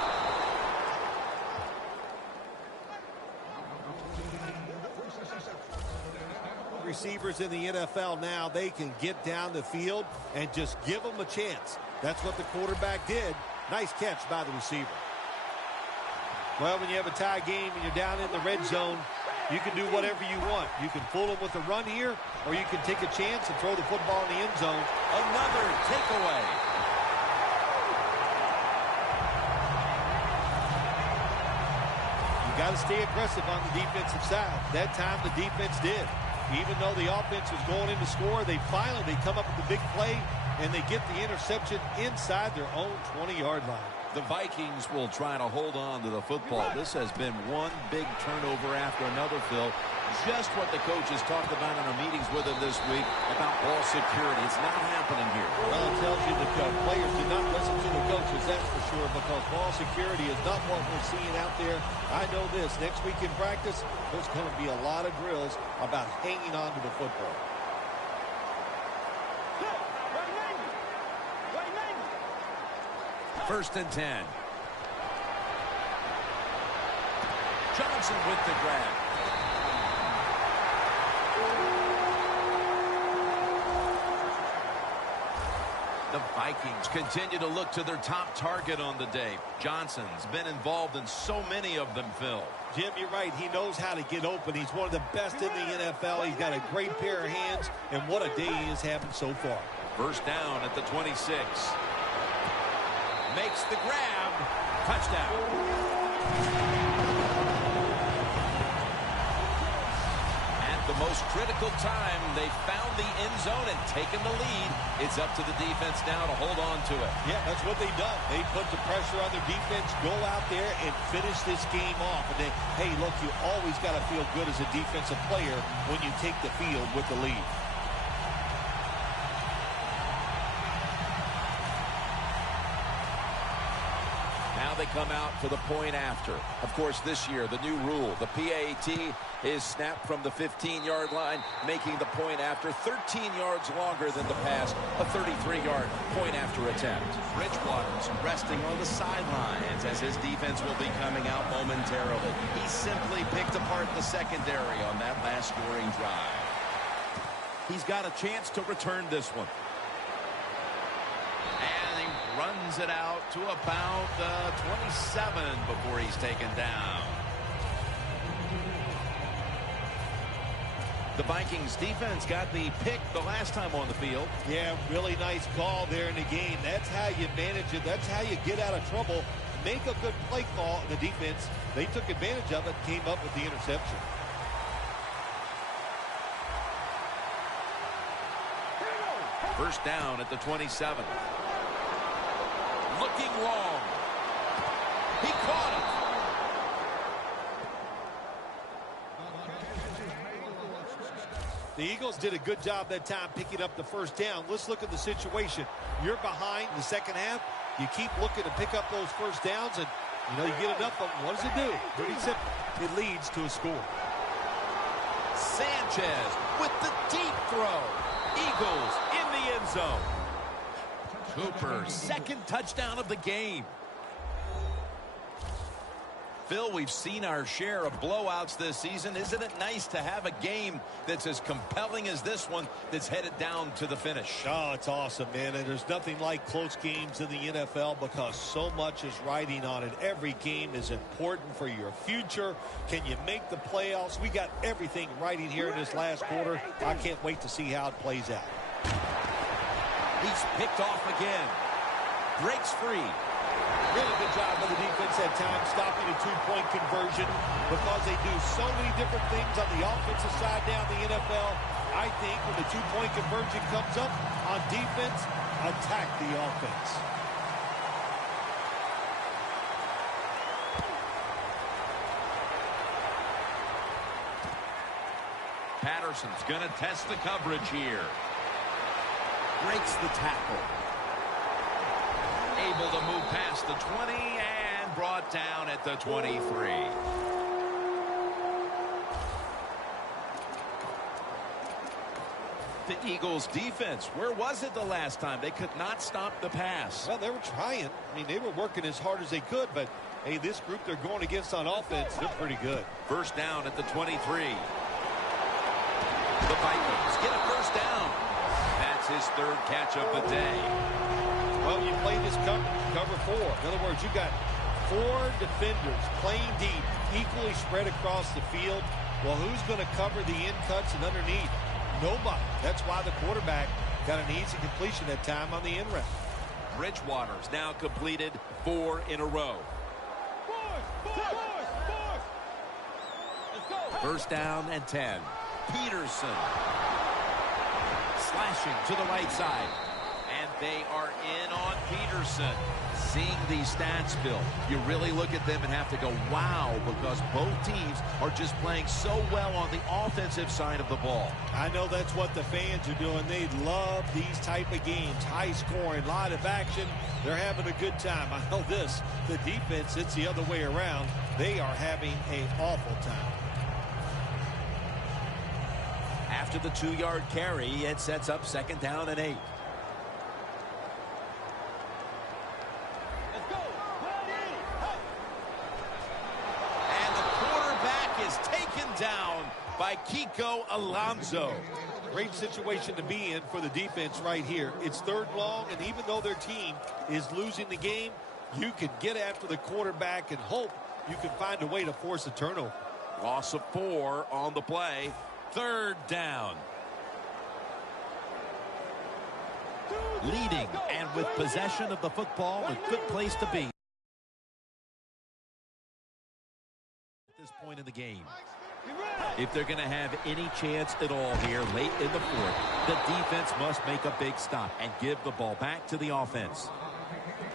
Receivers in the NFL now, they can get down the field and just give them a chance. That's what the quarterback did. Nice catch by the receiver. Well, when you have a tie game and you're down in the red zone, you can do whatever you want. You can fool them with a run here, or you can take a chance and throw the football in the end zone. Another takeaway. You got to stay aggressive on the defensive side. That time the defense did. Even though the offense was going in to score, they come up with the big play, and they get the interception inside their own 20-yard line. The Vikings will try to hold on to the football. This has been one big turnover after another, Phil. Just what the coaches talked about in our meetings with him this week about ball security. It's not happening here. Well, it tells you that players do not listen to the coaches, that's for sure, because ball security is not what we're seeing out there. I know this. Next week in practice, there's going to be a lot of drills about hanging on to the football. First and 10. Johnson with the grab. The Vikings continue to look to their top target on the day. Johnson's been involved in so many of them, Phil. Jim, you're right. He knows how to get open. He's one of the best in the NFL. He's got a great pair of hands, and what a day he is having so far. First down at the 26. Makes the grab. Touchdown. At the most critical time, they found the end zone and taken the lead. It's up to the defense now to hold on to it. Yeah, that's what they've done. They put the pressure on their defense, go out there and finish this game off. And then, hey, look, you always got to feel good as a defensive player when you take the field with the lead. They come out for the point after. Of course, this year, the new rule, the PAT, is snapped from the 15-yard line, making the point after 13 yards longer than the pass, a 33-yard point after attempt. Bridgewater's resting on the sidelines as his defense will be coming out momentarily. He simply picked apart the secondary on that last scoring drive. He's got a chance to return this one. Runs it out to about 27 before he's taken down. The Vikings defense got the pick the last time on the field. Yeah, really nice call there in the game. That's how you manage it. That's how you get out of trouble. Make a good play call in the defense. They took advantage of it, came up with the interception. First down at the 27. Looking long. He caught it. The Eagles did a good job that time picking up the first down. Let's look at the situation. You're behind in the second half. You keep looking to pick up those first downs, and you get enough of them. What does it do? Pretty simple. It leads to a score. Sanchez with the deep throw. Eagles in the end zone. Cooper, second touchdown of the game. Phil, we've seen our share of blowouts this season. Isn't it nice to have a game that's as compelling as this one that's headed down to the finish? Oh, it's awesome, man. And there's nothing like close games in the NFL because so much is riding on it. Every game is important for your future. Can you make the playoffs? We got everything riding here in this last quarter. I can't wait to see how it plays out. He's picked off again. Breaks free. Really good job by the defense at times stopping a two-point conversion because they do so many different things on the offensive side now in the NFL. I think when the two-point conversion comes up on defense, attack the offense. Patterson's going to test the coverage here. Breaks the tackle. Able to move past the 20 and brought down at the 23. The Eagles defense, where was it the last time? They could not stop the pass. Well, they were trying. I mean, they were working as hard as they could, but hey, this group they're going against on offense, they're pretty good. First down at the 23. The Vikings get a first down. That's his third catch of the day. Well, you play this cover four. In other words, you got four defenders playing deep, equally spread across the field. Well, who's going to cover the in cuts and underneath? Nobody. That's why the quarterback got an easy completion that time on the in route. Bridgewater's now completed 4 in a row. First down and 10. Peterson slashing to the right side. And they are in on Peterson. Seeing these stats, Bill, you really look at them and have to go, wow, because both teams are just playing so well on the offensive side of the ball. I know that's what the fans are doing. They love these type of games. High scoring, lot of action. They're having a good time. I know this. The defense, it's the other way around. They are having an awful time. After the 2-yard carry, it sets up second down and 8. Down by Kiko Alonso. Great situation to be in for the defense right here. It's third long, and even though their team is losing the game, you can get after the quarterback and hope you can find a way to force a turnover. Loss of 4 on the play. Third down. Leading and with possession of the football, a good place to be at this point in the game. If they're going to have any chance at all here late in the fourth, the defense must make a big stop and give the ball back to the offense.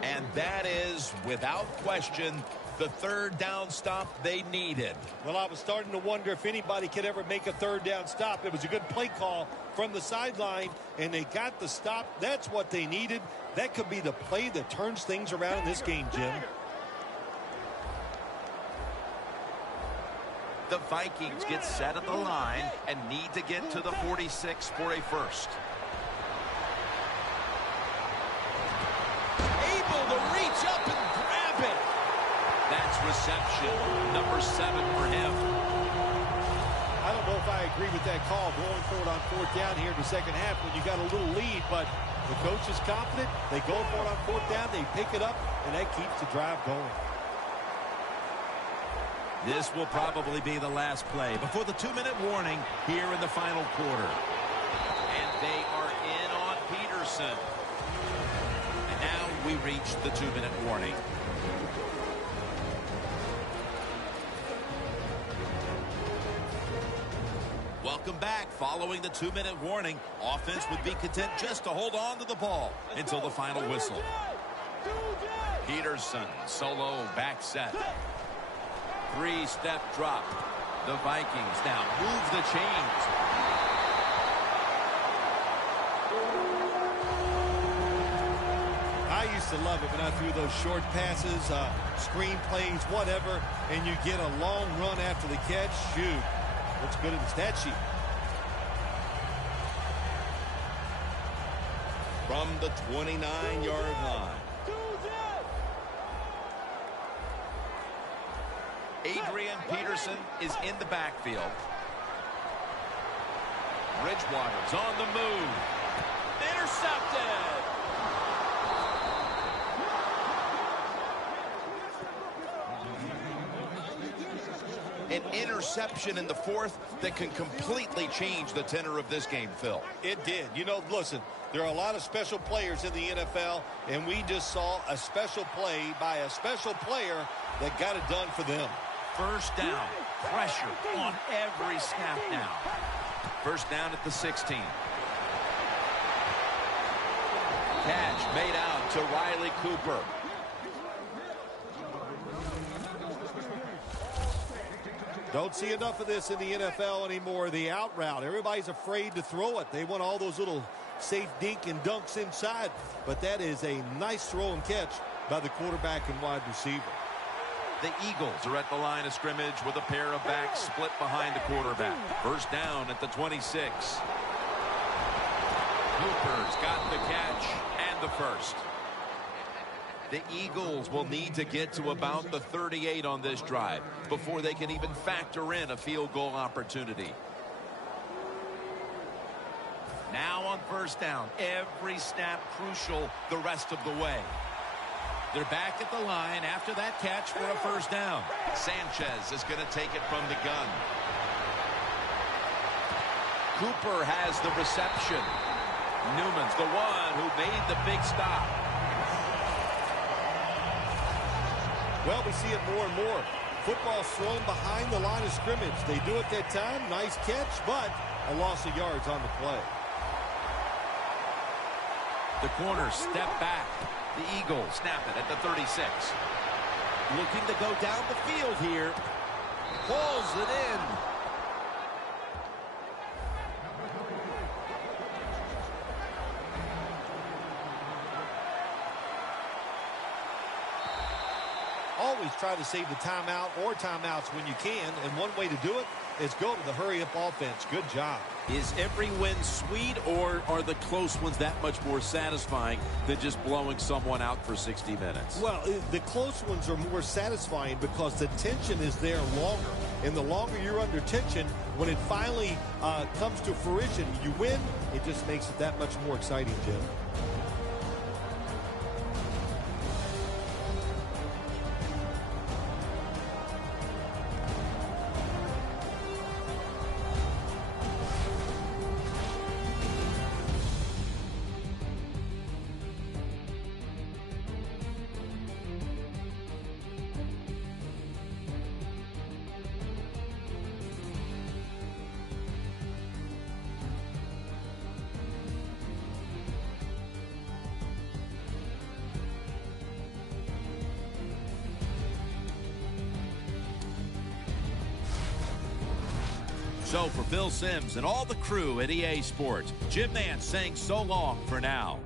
And that is, without question, the third down stop they needed. Well, I was starting to wonder if anybody could ever make a third down stop. It was a good play call from the sideline, and they got the stop. That's what they needed. That could be the play that turns things around in this game, Jim. The Vikings get set at the line and need to get to the 46 for a first. Able to reach up and grab it. That's reception. Number 7 for him. I don't know if I agree with that call going for it on fourth down here in the second half when you got a little lead, but the coach is confident. They go for it on fourth down. They pick it up, and that keeps the drive going. This will probably be the last play before the 2-minute warning here in the final quarter. And they are in on Peterson. And now we reach the 2-minute warning. Welcome back. Following the 2-minute warning, offense would be content just to hold on to the ball until the final whistle. Peterson, solo back set. 3-step drop. The Vikings now move the chains. I used to love it when I threw those short passes, screen plays, whatever, and you get a long run after the catch. Shoot. Looks good in the stat sheet. From the 29-yard line. Adrian Peterson is in the backfield. Bridgewater's on the move. Intercepted. An interception in the fourth that can completely change the tenor of this game, Phil. It did. You know, listen, there are a lot of special players in the NFL, and we just saw a special play by a special player that got it done for them. First down. Pressure on every snap now. First down at the 16. Catch made out to Riley Cooper. Don't see enough of this in the NFL anymore. The out route. Everybody's afraid to throw it. They want all those little safe dink and dunks inside. But that is a nice throw and catch by the quarterback and wide receiver. The Eagles are at the line of scrimmage with a pair of backs split behind the quarterback. First down at the 26. Cooper's got the catch and the first. The Eagles will need to get to about the 38 on this drive before they can even factor in a field goal opportunity. Now on first down, every snap crucial the rest of the way. They're back at the line after that catch for a first down. Sanchez is going to take it from the gun. Cooper has the reception. Newman's the one who made the big stop. Well, we see it more and more. Football thrown behind the line of scrimmage. They do it that time. Nice catch, but a loss of yards on the play. The corners step back. The Eagles snap it at the 36. Looking to go down the field here. Pulls it in. Always try to save the timeout or timeouts when you can, and one way to do it is go to the hurry-up offense. Good job. Is every win sweet, or are the close ones that much more satisfying than just blowing someone out for 60 minutes? Well, the close ones are more satisfying because the tension is there longer. And the longer you're under tension, when it finally comes to fruition, you win, it just makes it that much more exciting, Jim. So for Phil Simms and all the crew at EA Sports, Jim Nance saying so long for now.